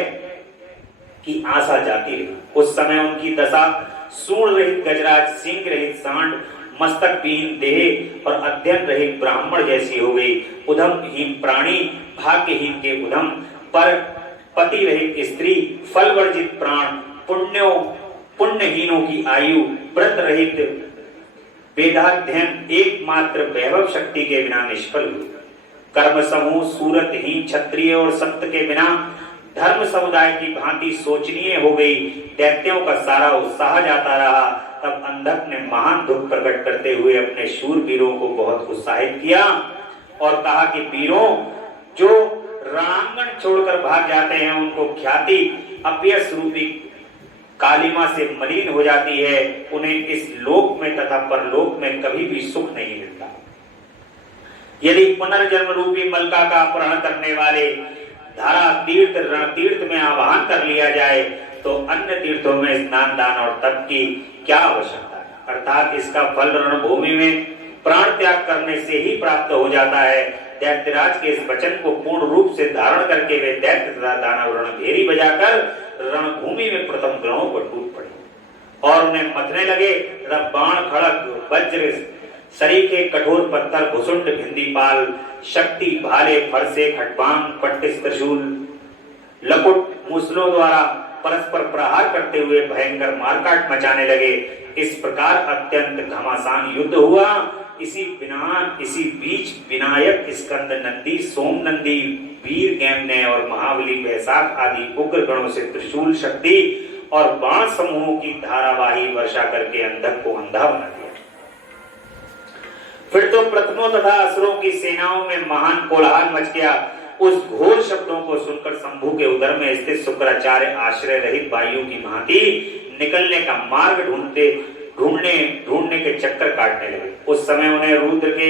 की आशा जाती रही। उस समय उनकी दशा सूर्ण रहित गजराज, सिंह रहित सांड, मस्तक विहीन देह और अध्ययन रहित ब्राह्मण जैसी हो गई। उधमहीन प्राणी, भाग्यहीन के उधम, पर पति रहित स्त्री, फल वर्जित प्राण, पुण्यहीनों की आयु, व्रत रहित वेदाध्ययन एकमात्र वैभव शक्ति के बिना निष्फल हुई। कर्म समूह सूरतहीन क्षत्रिय और संत के बिना धर्म समुदाय की भांति सोचनीय हो गई। दैत्यों का सारा उत्साह जाता रहा। तब अंधक ने महान दुख प्रकट करते हुए अपने शूरवीरों को बहुत उत्साहित किया और कहा कि वीरों, जो रणांगण छोड़कर भाग जाते हैं उनको ख्याति अपयश रूपी कालिमा से मलिन हो जाती है। उन्हें इस लोक में तथा परलोक में कभी भी सुख नहीं मिलता। यदि पुनर्जन्म रूपी मलका का अपहरण करने वाले धारा तीर्थ रण तीर्थ में आवाहन कर लिया जाए तो अन्य तीर्थों में स्नान दान और तप की क्या आवश्यकता है। अर्थात इसका फल रणभूमि में प्राण त्याग करने से ही प्राप्त हो जाता है। दैत्यराज के इस वचन को पूर्ण रूप से धारण करके वे दैत्य तथा दानव रणभेरी बजाकर रणभूमि में प्रथम ग्रहों पर टूट पड़े और उन्हें मथने लगे तथा बाण खड़ग वज्र सरीखे कठोर पत्थर भुसुंड भिंदीपाल शक्ति भाले फरसे खटवांग पट्टिस त्रिशूल लकुट मूसलों द्वारा परस्पर प्रहार करते हुए भयंकर मारकाट मचाने लगे। इस प्रकार अत्यंत घमासान युद्ध हुआ। इसी बीच विनायक स्कंद नंदी सोम नंदी वीर गैमने और महाबली वैशाख आदि उग्र गणों से त्रिशूल शक्ति और बाण समूहों की धारावाही वर्षा करके अंधक को अंधा बना दिया। फिर तो प्रथमों तथा असुरों की सेनाओं में महान कोलाहल मच गया। उस घोर शब्दों को सुनकर शंभु के उदर में स्थित शुक्राचार्य आश्रय रहित वायु की भांति निकलने का मार्ग ढूंढने के चक्कर काटने लगे। उस समय उन्हें रुद्र के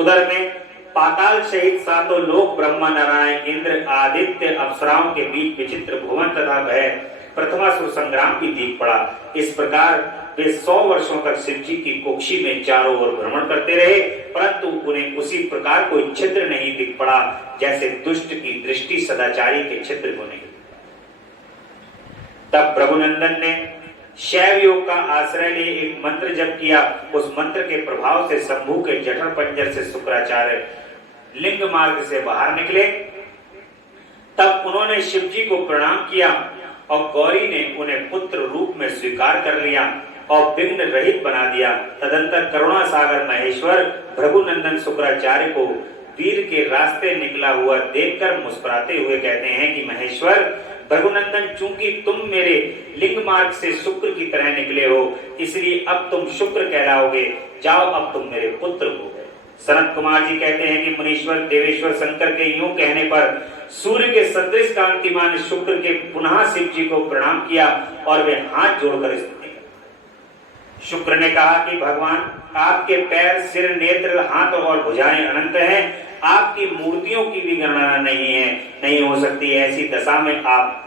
उदर में पाताल सहित सातों लोक ब्रह्मा नारायण इंद्र आदित्य अप्सराओं के बीच विचित्र भुवन तथा भय प्रथमासुर संग्राम की दीख पड़ा। इस प्रकार वे 100 वर्षों तक शिव जी की कुक्षी में चारों ओर भ्रमण करते रहे, परंतु उन्हें उसी प्रकार कोई छिद्र नहीं दिख पड़ा जैसे दुष्ट की दृष्टि सदाचारी के छिद्र को नहीं। तब भृगुनंदन ने शैव योग का आश्रय ले एक मंत्र जप किया। उस मंत्र के प्रभाव से शंभु के जठर पंजर से शुक्राचार्य लिंग मार्ग से बाहर निकले। तब उन्होंने शिव जी को प्रणाम किया और गौरी ने उन्हें पुत्र रूप में स्वीकार कर लिया और विघ्न रहित बना दिया। तदंतर करुणा सागर महेश्वर भृगुनंदन शुक्राचार्य को वीर के रास्ते निकला हुआ देखकर मुस्कुराते हुए कहते हैं कि महेश्वर भृगुनंदन, चूंकि तुम मेरे लिंग मार्ग से शुक्र की तरह निकले हो, इसलिए अब तुम शुक्र कहलाओगे। जाओ, अब तुम मेरे पुत्र हो गए। सनत कुमार जी कहते हैं कि मुनीश्वर देवेश्वर शंकर के यूं कहने पर सूर्य के सदृश कांतिमान शुक्र के पुनः शिव जी को प्रणाम किया और वे हाथ जोड़कर स्तुति कर। शुक्र ने कहा कि भगवान, आपके पैर सिर नेत्र हाथ और भुजाएं अनंत हैं। आपकी मूर्तियों की भी गणना नहीं हो सकती। ऐसी दशा में आप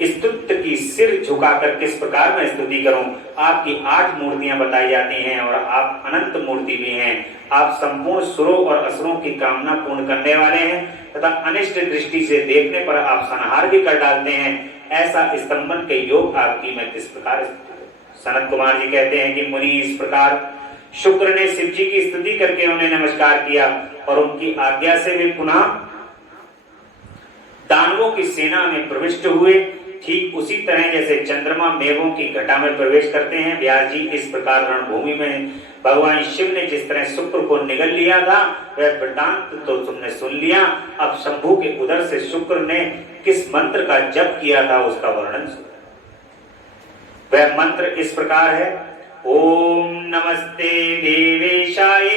स्तुत की सिर झुकाकर किस प्रकार मैं स्तुति करूं। आपकी 8 मूर्तियां बताई जाती हैं और आप अनंत मूर्ति भी हैं। आप संपूर्ण सुरों और असुरों की कामना पूर्ण करने वाले हैं तथा अनिष्ट दृष्टि से देखने पर आप संहार भी कर डालते हैं। ऐसा स्तंभन के योग आपकी मैं किस प्रकार। सनत कुमार जी कहते हैं कि मुनि, इस प्रकार शुक्र ने शिव जी की स्तुति करके उन्हें नमस्कार किया और उनकी आज्ञा से वे पुनः दानवों की सेना में प्रविष्ट हुए। ठीक उसी तरह जैसे चंद्रमा मेघों की घटा में प्रवेश करते हैं। व्यास जी, इस प्रकार रणभूमि में भगवान शिव ने जिस तरह शुक्र को निगल लिया था वह वृतांत तो तुमने सुन लिया। अब शंभु के उदर से शुक्र ने किस मंत्र का जप किया था उसका वर्णन सुनो। वह मंत्र इस प्रकार है। ओम नमस्ते देवेशाय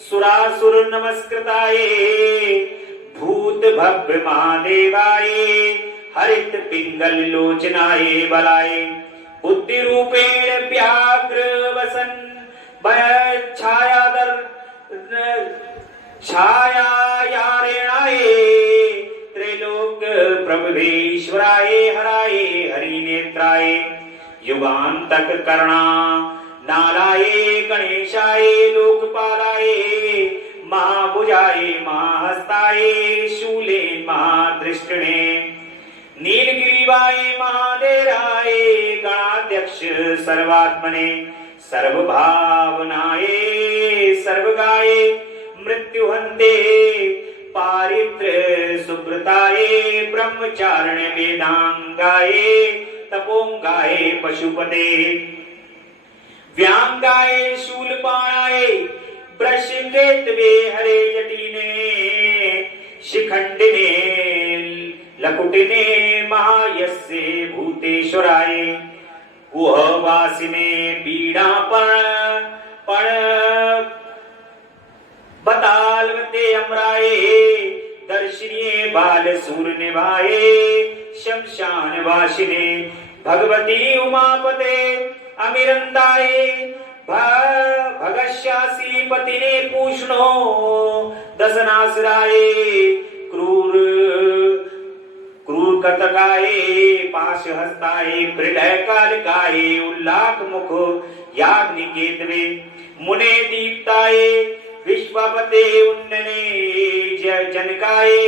सुरासुर नमस्कृताय भूत भव्य महादेवाय हरित पिंगल लोचनाय बलाय बुद्धि रूपेण व्याघ्र वसन भय छायादर छायायारेणाय त्रैलोक प्रभुवेश्वराय हराय हरिनेत्राय युगांतक कर्णा नाराय गणेशाय लोकपालाय महाभुजाय महाहस्ताय शूले महादृष्टिणे नीलगिरीवाय महादेराय गणाध्यक्ष सर्वात्मने सर्वभावनाय सर्वगाय मृत्युहन्ते पारित्र सुब्रताय ब्रह्मचारण वेदांगाय तपोंगाय पशुपते व्यांगाय शूलपाणाय वृषकेतवे हरे जटिने शिखंडिने लकुटिने महायस्ये भूतेश्वराय गुहवासिने पीड़ा पण बतालवते अमराये दर्शिने बाल सूर निभाए शमशान वासिने भगवती उमापते अमिरंदाये भगश्यासी पतिने पूष्णो दसनासराये क्रूर कतकाये पाश हस्ताये प्रलय कालिकाये उल्लाख मुख याग्निकेतवे मुने दीप्ताये विश्वपते उन्नने जनकाये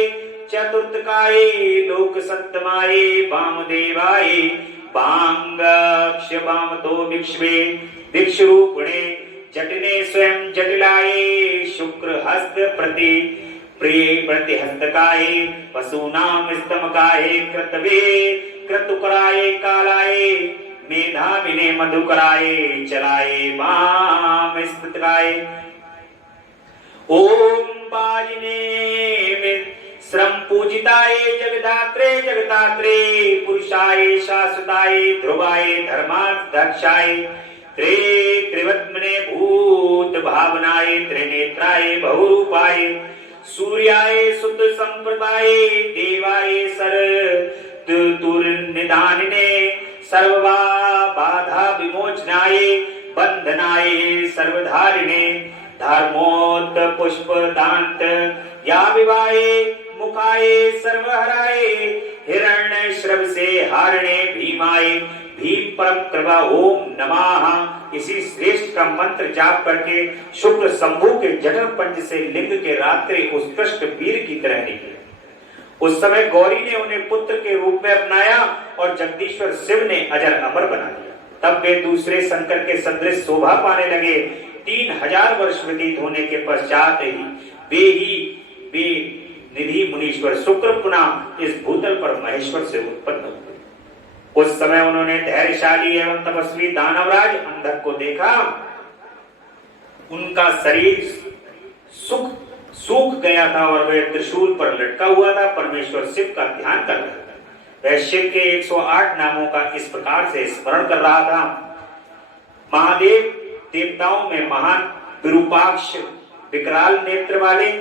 चतुर्थकाये लोक सप्तमाये वामदेवाये वांगक्ष वामतो विक्ष्वे विक्षरूपिणे जटिने स्वयं जटिलाये शुक्र हस्त प्रतिहस्तकाये पशूनां स्तमकाये कृतवे क्रतुकराये कालाये मेधाविने मधुकराये चलाये वाम स्थितकाये ओम पाजिने श्रम पूजिताये जगदात्रे पुरुषाय शाश्वताय ध्रुवाय धर्माध्यक्षाय त्रिवत्मने भूत भावनाय त्रिनेत्राय बहुरूपाय सूर्याय सुत संप्रदाय देवाय सर तुर्निदानिने सर्वा बाधा विमोचनाय बंधनाय सर्वधारिणे धर्मोत पुष्प दांत या विवाहे मुखाये सर्वहराये हिरण्य श्रव से हारणे भीमाय भीम परम कृपा ओम नमः। इसी श्रेष्ठ का मंत्र जाप करके शुक्र शंभु के जठर पंज से लिंग के रात्रि उत्कृष्ट वीर की तरह निकले। उस समय गौरी ने उन्हें पुत्र के रूप में अपनाया और जगदीश्वर शिव ने अजर अमर बना दिया। तब वे दूसरे शंकर के सदृश शोभा पाने लगे। 3000 वर्ष व्यतीत होने के पश्चात ही वे निधि मुनीश्वर शुक्र पुनः इस भूतल पर महेश्वर से उत्पन्न हुए। उस समय उन्होंने धैर्यशाली एवं तपस्वी दानवराज अंधक को देखा। उनका शरीर सूख गया था और वह त्रिशूल पर लटका हुआ था। परमेश्वर शिव का ध्यान कर रहा था। वह शिव के 108 नामों का इस प्रकार से स्मरण कर रहा था। महादेव देवताओं में महान विरूपाक्ष विकराल नेत्र वाले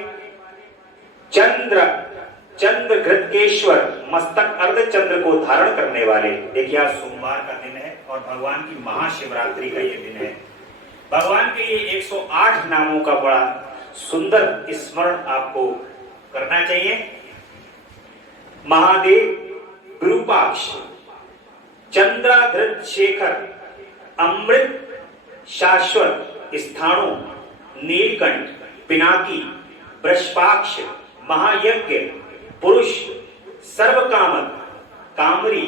चंद्र घृतकेश्वर मस्तक अर्ध चंद्र को धारण करने वाले। देखिए आज सोमवार का दिन है और भगवान की महाशिवरात्रि का ये दिन है। भगवान के ये 108 नामों का बड़ा सुंदर स्मरण आपको करना चाहिए। महादेव विरूपाक्ष चंद्राधृत शेखर अमृत शाश्वत स्थाणु नीलकंठ पिनाकी वृषपाक्ष महायज्ञ पुरुष सर्वकामक कामरी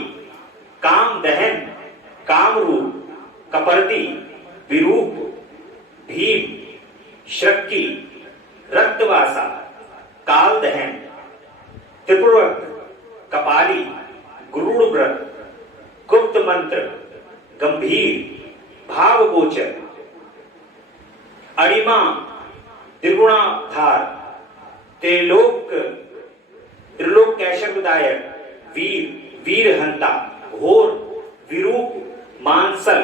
कामदहन कामरूप कपर्दी विरूप भीम शक्ति रक्तवासा कालदहन त्रिपुरव्रत कपाली गरुड़व्रत गुप्त मंत्र गंभीर भावगोचर अणिमा त्रिगुणाधार त्रिलोक कैशवदायक वीरहंता घोर विरूप मांसल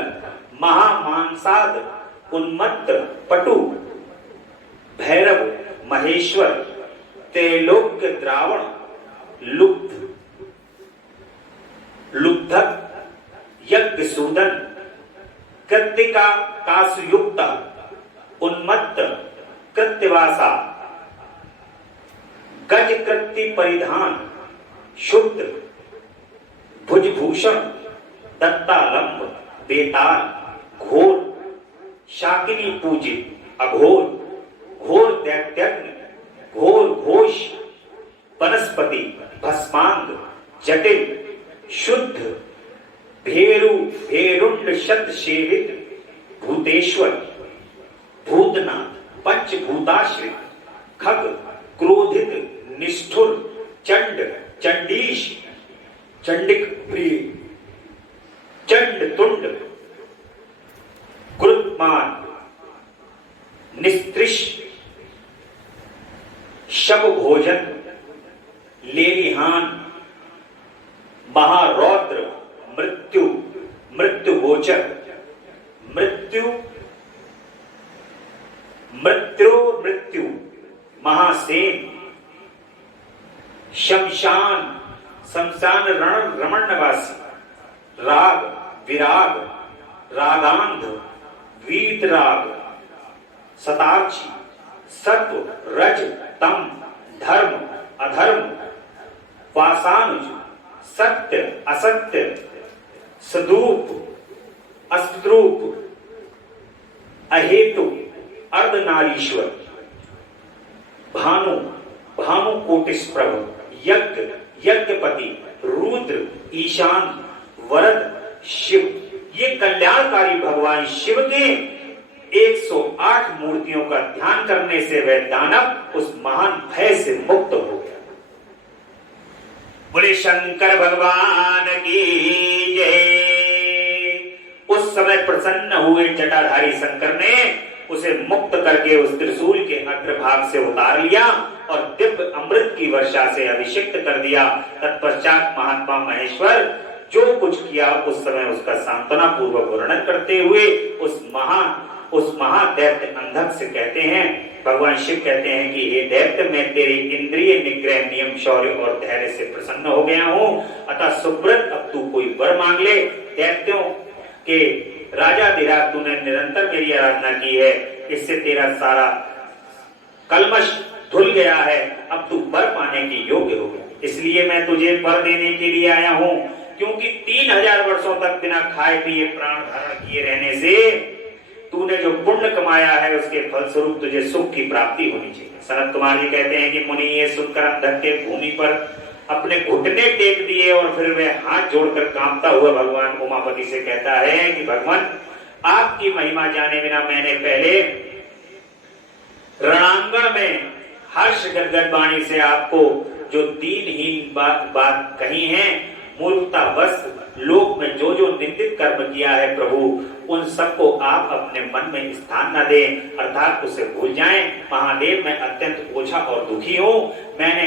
महामांसाद उन्मत्त पटु भैरव महेश्वर त्रैलोक्य द्रावण लुब्धक यज्ञ सूदन कृत्तिका कासुयुक्त उन्मत्त कृत्यवासा गज कृत्ति परिधान शुद्ध भुजभूषण दत्तालंब बेताल घोर शाकिनी पूजित अघोर घोर दैत्यज्ञ घोर घोष वनस्पति भस्मांग जटिल शुद्ध भेरुंड शत सेवित भूतेश्वर भूतनाथ पंचभूताश्रित खग क्रोधित निष्ठुर चंड चंडीश चंडिक प्रिय चंड तुंड गुरुत्मान निस्त्रिश शव भोजन लेलिहान, महारौद्र, मृत्यु, मृत्यु गोचर, मृत्यु, मृत्यु, महासेन, शमशान, शमशान रमण निवासी, राग, विराग, रागांध, वीतराग, शताक्षी, सत्व, रज, तम, धर्म, अधर्म, पाषाणुज, सत्य, असत्य, सदूप, अस्त्रूप, अहेतु, अर्धनारीश्वर, भानु, भानु कोटिस प्रभु, यज्ञ, यज्ञपति, रुद्र, ईशान, वरद, शिव। ये कल्याणकारी भगवान शिव के 108 मूर्तियों का ध्यान करने से वह दानव उस महान भय से मुक्त हो गया। बोले शंकर भगवान की जय। उस समय प्रसन्न हुए जटाधारी शंकर ने उसे मुक्त करके उस त्रिशूल के अग्रभाग से उतार लिया और दिव्य अमृत की वर्षा से अभिषिक्त कर दिया। तत्पश्चात महात्मा महेश्वर जो कुछ किया उस समय उसका सांत्वना पूर्वक वर्णन करते हुए उस महादैत्य अंधक से कहते हैं, भगवान शिव कहते हैं कि हे दैत्य, मैं तेरे इंद्रिय निग्रह, नियम, शौर्य और धैर्य से प्रसन्न हो गया हूं। अतः सुब्रत, अब तू कोई वर मांग ले। दैत्यों के राजा धीराज, तूने निरंतर मेरी आराधना की है, इससे तेरा सारा कलमश धुल गया है। अब तू वर पाने के योग्य हो गया, इसलिए मैं तुझे वर देने के लिए आया हूं। क्योंकि 3000 वर्षों तक बिना खाए पिए प्राण धारण किए रहने से तूने जो पुण्य कमाया है उसके फलस्वरूप तुझे सुख की प्राप्ति होनी चाहिए। सनत कुमार जी कहते हैं कि मुनि ये सुनकर अंधक के भूमि पर अपने घुटने टेक दिए और फिर वह हाथ जोड़कर कांपता हुआ भगवान उमापति से कहता है कि भगवान, आपकी महिमा जाने बिना मैंने पहले रणांगण में हर्ष गदगद वाणी से आपको जो दीनहीन बात कही है, मूर्खतावश लोक में जो जो निंदित कर्म किया है प्रभु, उन सबको आप अपने मन में स्थान न दें, अर्थात उसे भूल जाएं। महादेव, मैं अत्यंत ओछा और दुखी हूं। मैंने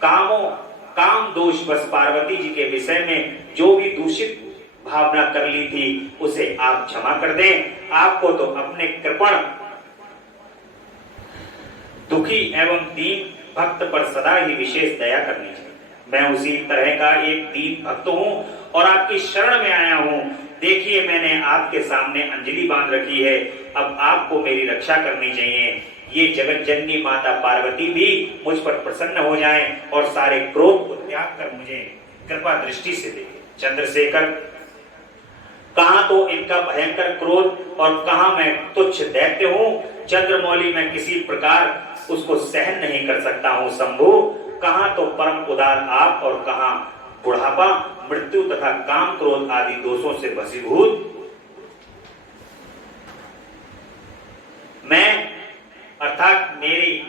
काम दोष बस पार्वती जी के विषय में जो भी दूषित भावना कर ली थी उसे आप क्षमा कर दें। आपको तो अपने कृपण दुखी एवं दीन भक्त पर सदा ही विशेष दया करनी चाहिए। मैं उसी तरह का एक दीन भक्त हूँ और आपकी शरण में आया हूँ। देखिए, मैंने आपके सामने अंजलि बांध रखी है, अब आपको मेरी रक्षा करनी चाहिए। ये जगत जननी माता पार्वती भी मुझ पर प्रसन्न हो जाएं और सारे क्रोध को त्याग कर मुझे कृपा दृष्टि से देखें। चंद्रशेखर, कहां तो इनका भयंकर क्रोध और कहां मैं तुच्छ दैत्य हूँ। चंद्रमौली, मैं किसी प्रकार उसको सहन नहीं कर सकता हूँ। शंभु, कहां तो परम उदार आप और कहां बुढ़ापा, मृत्यु तथा काम क्रोध आदि दोषों से भसीभूत मैं, अर्थात मेरी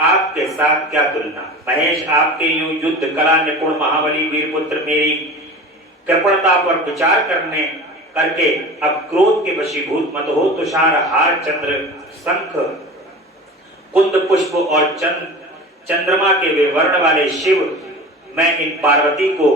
आपके साथ क्या तुलना। महेश, आपके यूं युद्ध कला निपुण महाबली वीरपुत्र मेरी कृपणता पर विचार करके अब क्रोध के वशीभूत मत हो। तुषार हार, चंद्र, शंख, कुंद पुष्प और चंद्रमा के वे वर्ण वाले शिव, मैं इन पार्वती को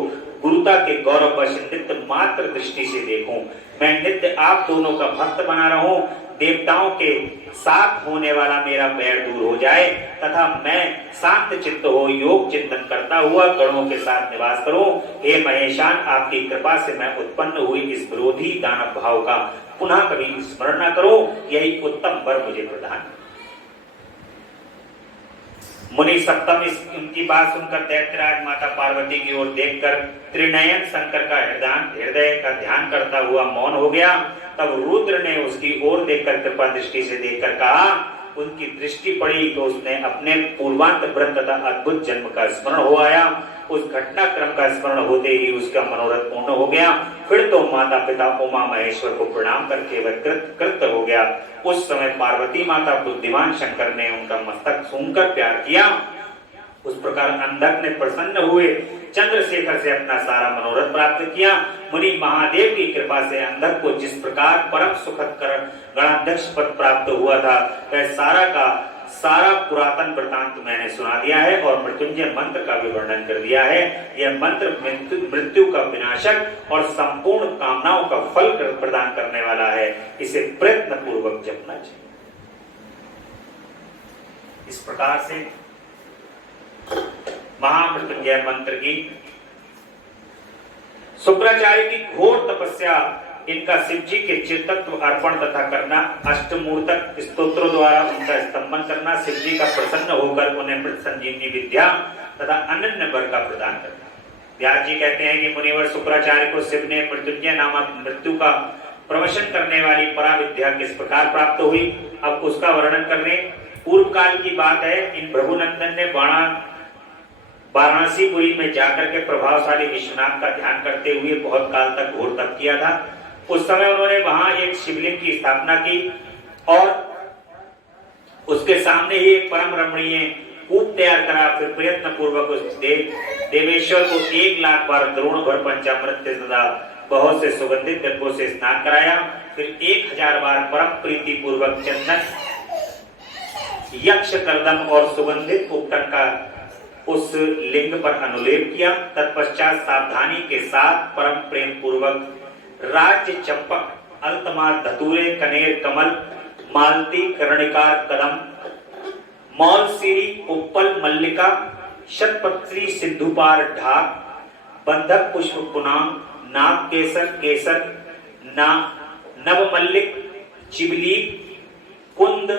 गुरुता के गौरव वश नित्य मात्र दृष्टि से देखूं। मैं नित्य आप दोनों का भक्त बना रहूं। देवताओं के साथ होने वाला मेरा बैर दूर हो जाए तथा मैं शांत चित्त हो योग चिंतन करता हुआ गणों के साथ निवास करूं। हे महेशान, आपकी कृपा से मैं उत्पन्न हुई इस विरोधी दानव भाव का पुनः कभी स्मरण न करूं। यही उत्तम वर मुझे प्रदान। मुनि सप्तम उनकी बात सुनकर दैत्यराज माता पार्वती की ओर देखकर त्रिनयन शंकर का हृदय का ध्यान करता हुआ मौन हो गया। तब रुद्र ने उसकी ओर देखकर कृपा दृष्टि से देखकर कहा, उनकी दृष्टि पड़ी तो उसने अपने पूर्वांत व्रत तथा अद्भुत जन्म का स्मरण हो आया। उस घटनाक्रम का स्मरण होते ही उसका मनोरथ पूर्ण हो गया। फिर तो माता पिता उमा महेश्वर को प्रणाम करके वह कृत हो गया। उस समय पार्वती माता बुद्धिमान शंकर ने उनका मस्तक सूंघकर प्यार किया। उस प्रकार अंधक ने प्रसन्न हुए चंद्रशेखर से अपना सारा मनोरथ प्राप्त किया। मुनि महादेव की कृपा से अंधक को जिस प्रकार परम सुखद कर गणाध्यक्ष पद प्राप्त हुआ था, वह सारा का सारा पुरातन वृत्तांत मैंने सुना दिया है और मृत्युंजय मंत्र का भी वर्णन कर दिया है। यह मंत्र मृत्यु का विनाशक और संपूर्ण कामनाओं का फल प्रदान करने वाला है। इसे प्रयत्न पूर्वक जपना चाहिए। इस प्रकार से महामृत्युंजय मंत्र की शुक्राचार्य की घोर तपस्या, इनका शिव जी के चित्तत्व अर्पण तथा करना, अष्टमूर्तक स्तोत्रों द्वारा उनका स्तंभन करना, शिव जी का प्रसन्न होकर उन्हें मृत संजीवनी विद्या तथा अनन्य वर का प्रदान करना। व्यास जी कहते हैं कि मुनिवर शुक्राचार्य को शिव ने मृत्युंजय नामक मृत्यु का प्रवशन करने वाली परा विद्या किस प्रकार प्राप्त हुई, अब उसका वर्णन करने। पूर्व काल की बात है, इन भृगुनंदन ने वाराणसीपुरी में जाकर के प्रभावशाली विश्वनाथ का ध्यान करते हुए बहुत काल तक घोर तप किया था। उस समय उन्होंने वहां एक शिवलिंग की स्थापना की और उसके सामने ही एक परम रमणीय कूप तैयार करा। फिर प्रयत्न पूर्वक उस देवेश्वर को 1,00,000 बार द्रोण भर पंचामृत तथा बहुत से सुगंधित गंगों से स्नान कराया। फिर 1,000 बार परम प्रीति पूर्वक चंदन, यक्ष कर्दम और सुगंधित उपटन का उस लिंग पर अनुलेप किया। तत्पश्चात सावधानी के साथ परम प्रेम पूर्वक राज्य चंपक, अल्तमार, धतूरे, कनेर, कमल, मालती, कर्णिकार, कदम, मौलसीरी, उप्पल, मल्लिका, शतपत्री, सिंधुपार, ढाक, बंधक पुष्प, पुनाम, नाग केसर, केसर, नवमल्लिक, चिबलीक, कुंद,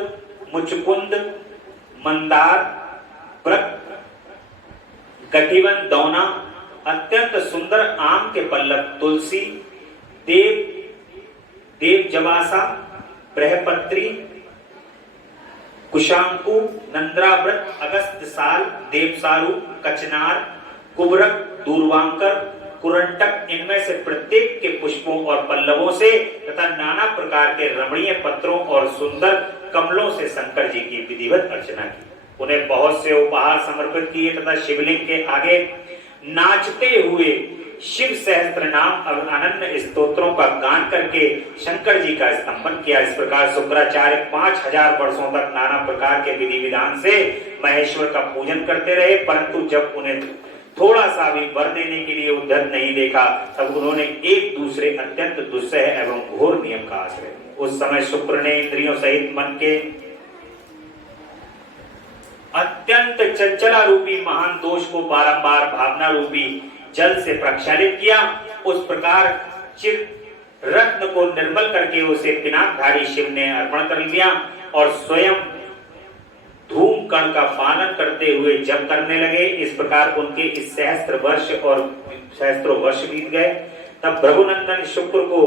मुचकुंद, मंदार, ब्रक, गठिवन, दौना, अत्यंत सुंदर आम के पल्लव, तुलसी, देव जवासा, बृहपत्री, कुशांकु, नंद्राव्रत, अगस्त साल, देवसारु, कचनार, कुबरक, दूर्वांकर, कुरंटक, इनमें से प्रत्येक के पुष्पों और पल्लवों से तथा नाना प्रकार के रमणीय पत्रों और सुंदर कमलों से शंकर जी की विधिवत अर्चना की। उन्हें बहुत से उपहार समर्पित किए तथा शिवलिंग के आगे नाचते हुए शिव सहस्त्र नाम और अनन्य स्तोत्रों का गान करके शंकर जी का स्तंभन किया। इस प्रकार शुक्राचार्य 5,000 वर्षों तक नाना प्रकार के विधि विधान से महेश्वर का पूजन करते रहे, परंतु जब उन्हें थोड़ा सा भी वर देने के लिए उद्धत नहीं देखा, तब उन्होंने एक दूसरे अत्यंत दुस्सह एवं घोर नियम का आश्रय। उस समय शुक्र ने इंद्रियों सहित मन के अत्यंत चंचला रूपी महान दोष को बारंबार भावना रूपी जल से प्रक्षालित किया। उस प्रकार चिर रत्न को निर्मल करके उसे पिनाकधारी शिव ने अर्पण कर लिया और स्वयं धूम कण का पालन करते हुए जप करने लगे। इस प्रकार उनके इस सहस्त्रों वर्ष बीत गए। तब भृगुनंदन शुक्र को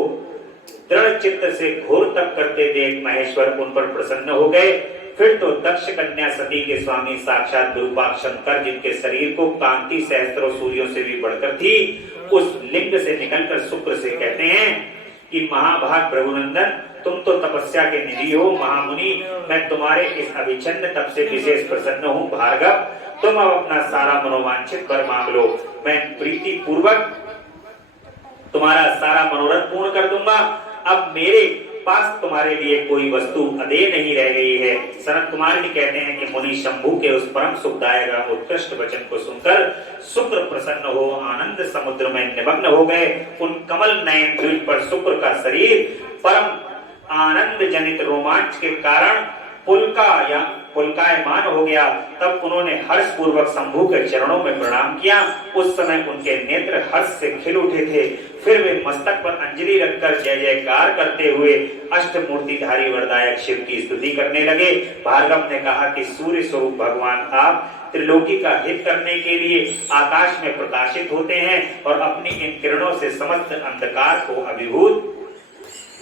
दृढ़ चित्त से घोर तप करते देख महेश्वर उन पर प्रसन्न हो गए। फिर तो दक्ष कन्या सती के स्वामी साक्षात विरूपाक्ष शंकर, जिनके शरीर को कांति सहस्त्रों सूर्यों से भी बढ़कर थी, उस लिंग से निकलकर शुक्र से कहते हैं कि महाभाग भृगुनंदन, तुम तो तपस्या के निधि हो महामुनि, मैं तुम्हारे इस अभिछन्न तप से विशेष प्रसन्न हूँ। भार्गव, तुम अब अपना सारा मनोवांछित वर मांग लो, मैं प्रीति पूर्वक तुम्हारा सारा मनोरथ पूर्ण कर दूंगा। अब मेरे पास तुम्हारे लिए कोई वस्तु अदेय नहीं रह गई है। सनत कुमार जी कहते हैं कि मुनि शंभु के उस परम सुखदायक उत्कृष्ट वचन को सुनकर शुक्र प्रसन्न हो आनंद समुद्र में निमग्न हो गए। उन कमल नयन द्वीप पर शुक्र का शरीर परम आनंद जनित रोमांच के कारण पुलकायमान हो गया। तब उन्होंने हर्ष पूर्वक शंभु के चरणों में प्रणाम किया। उस समय उनके नेत्र हर्ष से खिल उठे थे। फिर वे मस्तक पर अंजलि रखकर जय जयकार करते हुए अष्टमूर्तिधारी वरदायक शिव की स्तुति करने लगे। भार्गव ने कहा कि सूर्य स्वरूप भगवान आप त्रिलोकी का हित करने के लिए आकाश में प्रकाशित होते हैं और अपनी इन किरणों से समस्त अंधकार को अभिभूत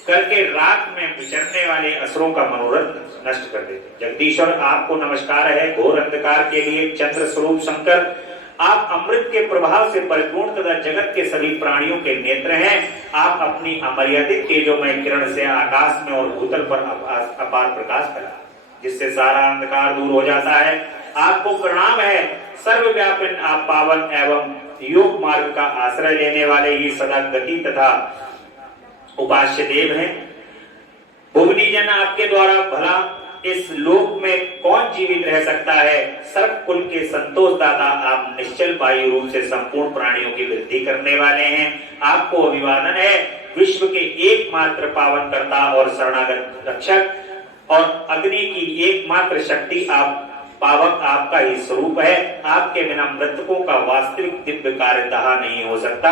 करके रात में विचरने वाले असुरों का मनोरथ नष्ट कर देते। जगदीश्वर, आपको नमस्कार है। घोर अंधकार के लिए चंद्र स्वरूप शंकर, आप अमृत के प्रभाव से परिपूर्ण तथा जगत के सभी प्राणियों के नेत्र हैं। आप अपनी अमर्यादित तेजोमय किरण से आकाश में और भूतल पर अपार प्रकाश फैला, जिससे सारा अंधकार दूर हो जाता है। आपको प्रणाम है। सर्वव्यापी आप पावन एवं योग मार्ग का आश्रय लेने वाले ही सदा गति तथा उपास्य देव हैं। भुवनी जन, आपके द्वारा भला इस लोक में कौन जीवित रह सकता है। सर्व कुल के संतोष दाता आप निश्चल वायु रूप से संपूर्ण प्राणियों की वृद्धि करने वाले हैं। आपको अभिवादन है। विश्व के एकमात्र पावन कर्ता और शरणागत रक्षक और अग्नि की एकमात्र शक्ति आप पावक आपका ही स्वरूप है। आपके बिना मृतकों का वास्तविक दिव्य कार्य दहा नहीं हो सकता।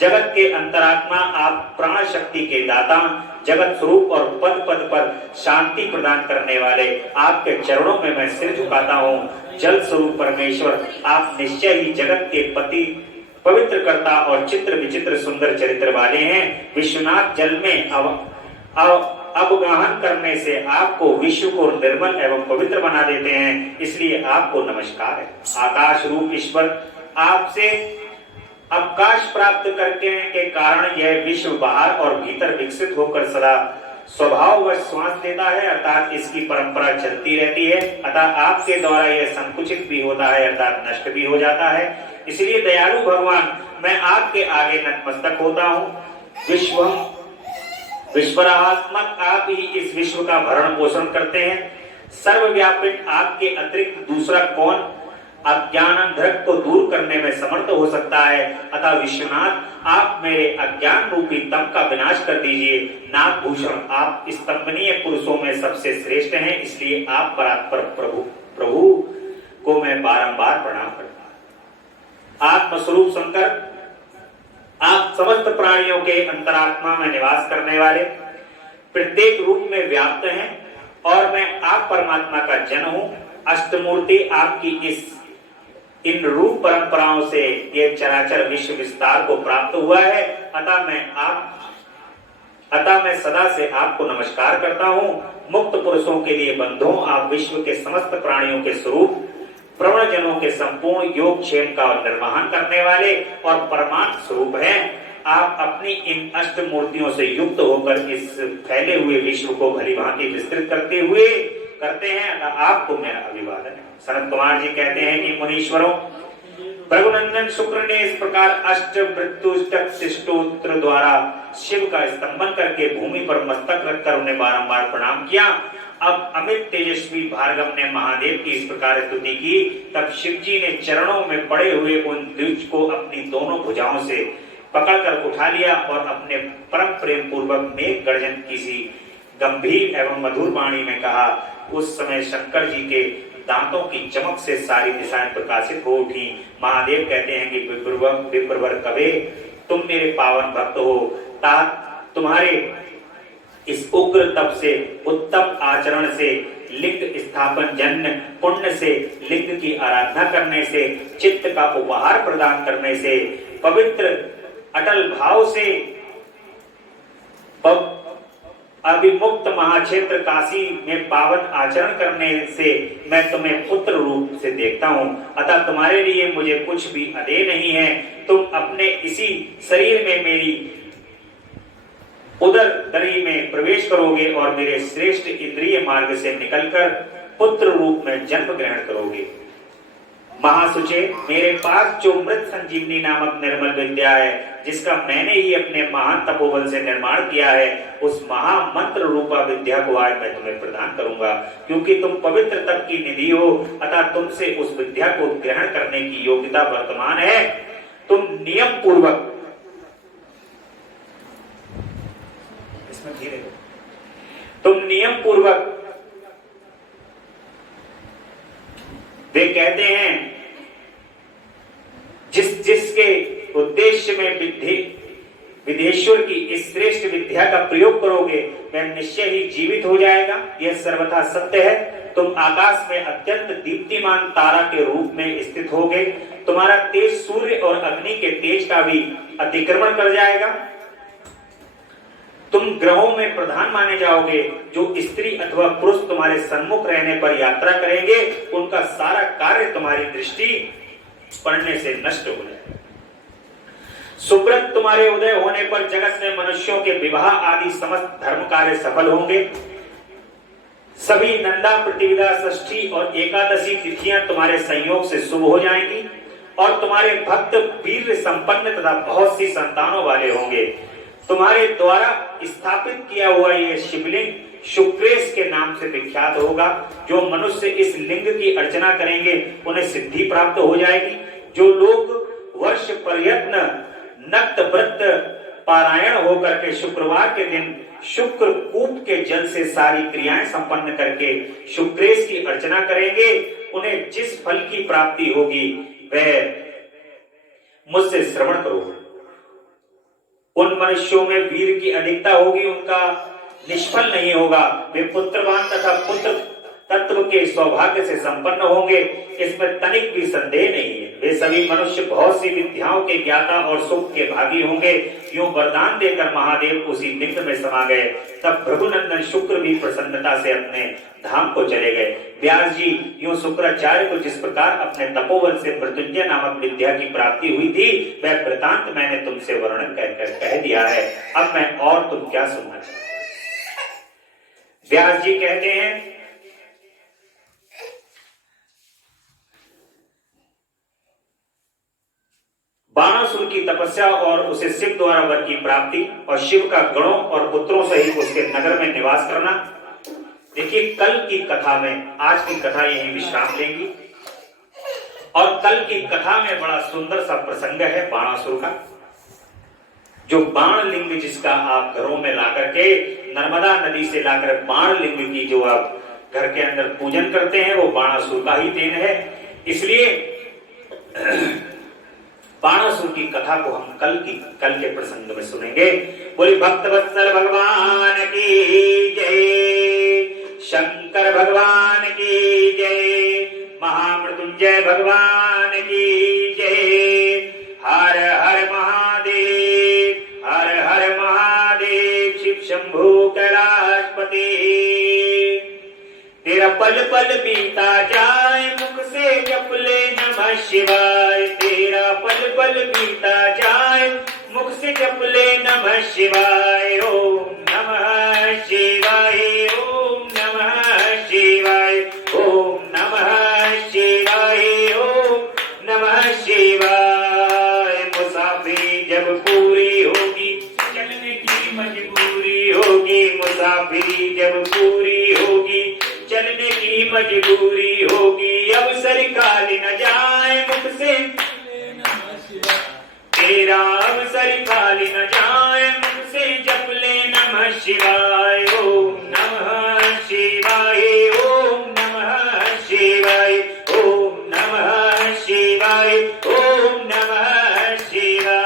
जगत के अंतरात्मा आप प्राण शक्ति के दाता, जगत स्वरूप और पद पद पर शांति प्रदान करने वाले आपके चरणों में मैं सिर झुकाता हूँ। जल स्वरूप परमेश्वर आप निश्चय ही जगत के पति पवित्र करता और चित्र विचित्र सुंदर चरित्र वाले हैं। विश्वनाथ जल में अवगाहन करने से आपको विश्व को निर्मल एवं पवित्र बना देते हैं, इसलिए आपको नमस्कार है। आकाश रूप ईश्वर आपसे अवकाश प्राप्त करने के कारण यह विश्व बाहर और भीतर विकसित होकर सदा स्वभाव व श्वास लेता है, अर्थात इसकी परंपरा चलती रहती है। अतः आपके द्वारा यह संकुचित भी होता है, अर्थात नष्ट भी हो जाता है। इसलिए दयालु भगवान मैं आपके आगे नतमस्तक होता हूँ। विश्वरात्मक आप ही इस विश्व का भरण पोषण करते हैं। सर्वव्यापित आपके अतिरिक्त दूसरा कौन अज्ञान अंधकार को दूर करने में समर्थ हो सकता है। अतः विश्वनाथ आप मेरे अज्ञान रूपी तम का विनाश कर दीजिए। नागभूषण आप स्तंभनीय पुरुषों में सबसे श्रेष्ठ हैं, इसलिए आप परात्पर प्रभु को मैं बारंबार प्रणाम करता हूं। आत्मस्वरूप शंकर आप समस्त प्राणियों के अंतरात्मा में निवास करने वाले प्रत्येक रूप में व्याप्त हैं और मैं आप परमात्मा का जन हूं। अष्टमूर्ति आपकी इन रूप परंपराओं से यह चराचर विश्व विस्तार को प्राप्त हुआ है। अतः मैं सदा से आपको नमस्कार करता हूँ। मुक्त पुरुषों के लिए बंधुओं आप विश्व के समस्त प्राणियों के स्वरूप प्रवण जनों के संपूर्ण योग क्षेम का निर्वहन करने वाले और परमात्म स्वरूप हैं। आप अपनी इन अष्ट मूर्तियों से युक्त होकर इस फैले हुए विश्व को भलीभांति विस्तृत करते हैं। आपको मेरा अभिवादन है। सनत कुमार जी कहते हैं कि मुनीश्वरों, भृगुनंदन शुक्र ने इस प्रकार अष्ट मृत्युष्टक स्तोत्र द्वारा शिव का स्तंभन करके भूमि पर मस्तक रखकर उन्हें बारंबार प्रणाम किया। अब अमित तेजस्वी भार्गव ने महादेव की इस प्रकार स्तुति की। तब शिव जी ने चरणों में पड़े हुए उन द्विज को अपनी दोनों भुजाओं से पकड़कर उठा लिया और अपने परम प्रेम पूर्वक मेघ गर्जन की सी गंभीर एवं मधुर वाणी में कहा। उस समय शंकर जी के दांतों की चमक से सारी दिशाएं प्रकाशित हो उठी। महादेव कहते हैं कि विप्रवर कवे तुम मेरे पावन भक्त हो। तुम्हारे इस उग्र तप से, उत्तम आचरण से, लिंग स्थापन जन्य पुण्य से, लिंग की आराधना करने से, चित्त का उपहार प्रदान करने से, पवित्र अटल भाव से अभिमुक्त महाक्षेत्र काशी में पावन आचरण करने से मैं तुम्हें पुत्र रूप से देखता हूँ। अतः तुम्हारे लिए मुझे कुछ भी अदेय नहीं है। तुम अपने इसी शरीर में मेरी उदर दरी में प्रवेश करोगे और मेरे श्रेष्ठ इंद्रिय मार्ग से निकलकर पुत्र रूप में जन्म ग्रहण करोगे। महासुचे, मेरे पास जो मृत संजीवनी नामक निर्मल विद्या है, जिसका मैंने ही अपने महान तपोबल से निर्माण किया है, उस महामंत्र रूपा विद्या को आज मैं तुम्हें प्रदान करूंगा। क्योंकि तुम पवित्र तप की निधि हो, अतः तुमसे उस विद्या को ग्रहण करने की योग्यता वर्तमान है। तुम नियम पूर्वक वे कहते हैं जिसके उद्देश्य में विदेश्वर की इस श्रेष्ठ विद्या का प्रयोग करोगे वह निश्चय ही जीवित हो जाएगा। यह सर्वथा सत्य है। तुम आकाश में अत्यंत दीप्तिमान तारा के रूप में स्थित होगे। तुम्हारा तेज सूर्य और अग्नि के तेज का भी अतिक्रमण कर जाएगा। तुम ग्रहों में प्रधान माने जाओगे। जो स्त्री अथवा पुरुष तुम्हारे सन्मुख रहने पर यात्रा करेंगे, उनका सारा कार्य तुम्हारी दृष्टि पड़ने से नष्ट हो जाएगा। सुब्रत तुम्हारे उदय होने पर जगत में मनुष्यों के विवाह आदि समस्त धर्म कार्य सफल होंगे। सभी नंदा, प्रतिविदा, षष्ठी और एकादशी तिथियां तुम्हारे संयोग से शुभ हो जाएंगी और तुम्हारे भक्त वीर संपन्न तथा बहुत सी संतानों वाले होंगे। तुम्हारे द्वारा स्थापित किया हुआ यह शिवलिंग शुक्रेश के नाम से विख्यात होगा। जो मनुष्य इस लिंग की अर्चना करेंगे उन्हें सिद्धि प्राप्त हो जाएगी। जो लोग वर्ष पर्यंत नक्त व्रत पारायण होकर के शुक्रवार के दिन शुक्र कूप के जल से सारी क्रियाएं संपन्न करके शुक्रेश की अर्चना करेंगे, उन्हें जिस फल की प्राप्ति होगी वह मुझसे श्रवण करो। उन मनुष्यों में वीर की अधिकता होगी, उनका निष्फल नहीं होगा। वे पुत्रवान तथा पुत्र तत्व के सौभाग्य से संपन्न होंगे, इसमें तनिक भी संदेह नहीं है। वे सभी मनुष्य बहुत सी विद्याओं के ज्ञाता और सुख के भागी होंगे। यूं वरदान देकर महादेव उसी लिंग में समा गए। तब भृगुनंदन शुक्र भी प्रसन्नता से अपने धाम को चले गए। व्यास जी, यूं शुक्राचार्य को जिस प्रकार अपने तपोबल से मृत्युंजय नामक विद्या की प्राप्ति हुई थी वह वृतांत मैंने तुमसे वर्णन कर कह दिया है। अब मैं और तुम क्या सुनना चाहते? व्यास जी कहते हैं, बाणासुर की तपस्या और उसे शिव द्वारा वर की प्राप्ति और शिव का गणों और पुत्रों सहित उसके नगर में निवास करना। देखिए, कल की कथा में, आज की कथा यही विश्राम लेंगी और कल की कथा में बड़ा सुंदर सा प्रसंग है बाणासुर का। जो बाण लिंग जिसका आप घरों में लाकर के नर्मदा नदी से लाकर बाण लिंग की जो आप घर के अंदर पूजन करते हैं वो बाणासुर का ही देन है। इसलिए बाणासुर की कथा को हम कल के प्रसंग में सुनेंगे। बोली भक्तवत्सल भगवान की जय, शंकर भगवान की जय, महामृत्युंजय भगवान की जय। हर हर महादेव, हर हर महादेव, शिव शंभु कैलाशपति। तेरा पल पल बीता जाए, मुख से जप ले नमः शिवाय। तेरा पल पल बीता जाए, मुख से जप ले नमः शिवाय। ओम नमः शिवाय, ओम नमः शिवाय, ओम नमः शिवाय, ओम नमः शिवाय। मुसाफिरी जब पूरी होगी, चलने की मजबूरी होगी। मुसाफिरी जब पूरी होगी, चलने की मजबूरी होगी। अवसर काली न जाए, मुख से तेरा अवसर काली न जाए, मुख से जप ले नमः शिवाय। ओम नमः शिवाय, ओम नमः शिवाय, ओम नमः शिवाय, ओम नमः शिवाय।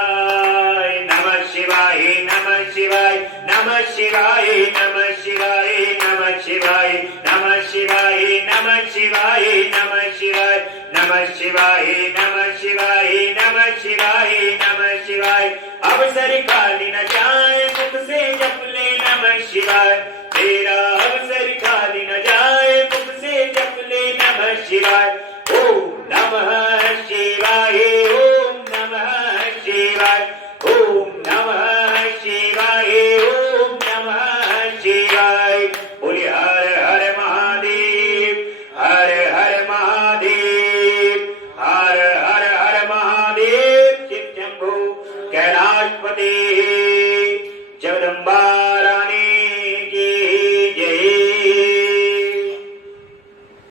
नमः शिवाय, नमः शिवाय, नमः शिवाय, नमः शिवाय, नमः शिवाय, नमः शिवाय, नमः शिवाय, नमः शिवाय, नमः शिवाय, नमः शिवाय, नमः शिवाय, नमः शिवाय। अवसर खाली न जाए, मुख से जप ले नमः शिवाय। तेरा अवसर खाली न जाए, मुख से जप ले नमः शिवाय। ओम नमः शिवाय, ओम नमः शिवाय, ओम नमः शिवाय, ओम नमः शिवाय। बोले हर हर महादेव, हर हर महादेव, हर हर हर महादेव। शिव शंभु कैलाशपति, जगदम्बा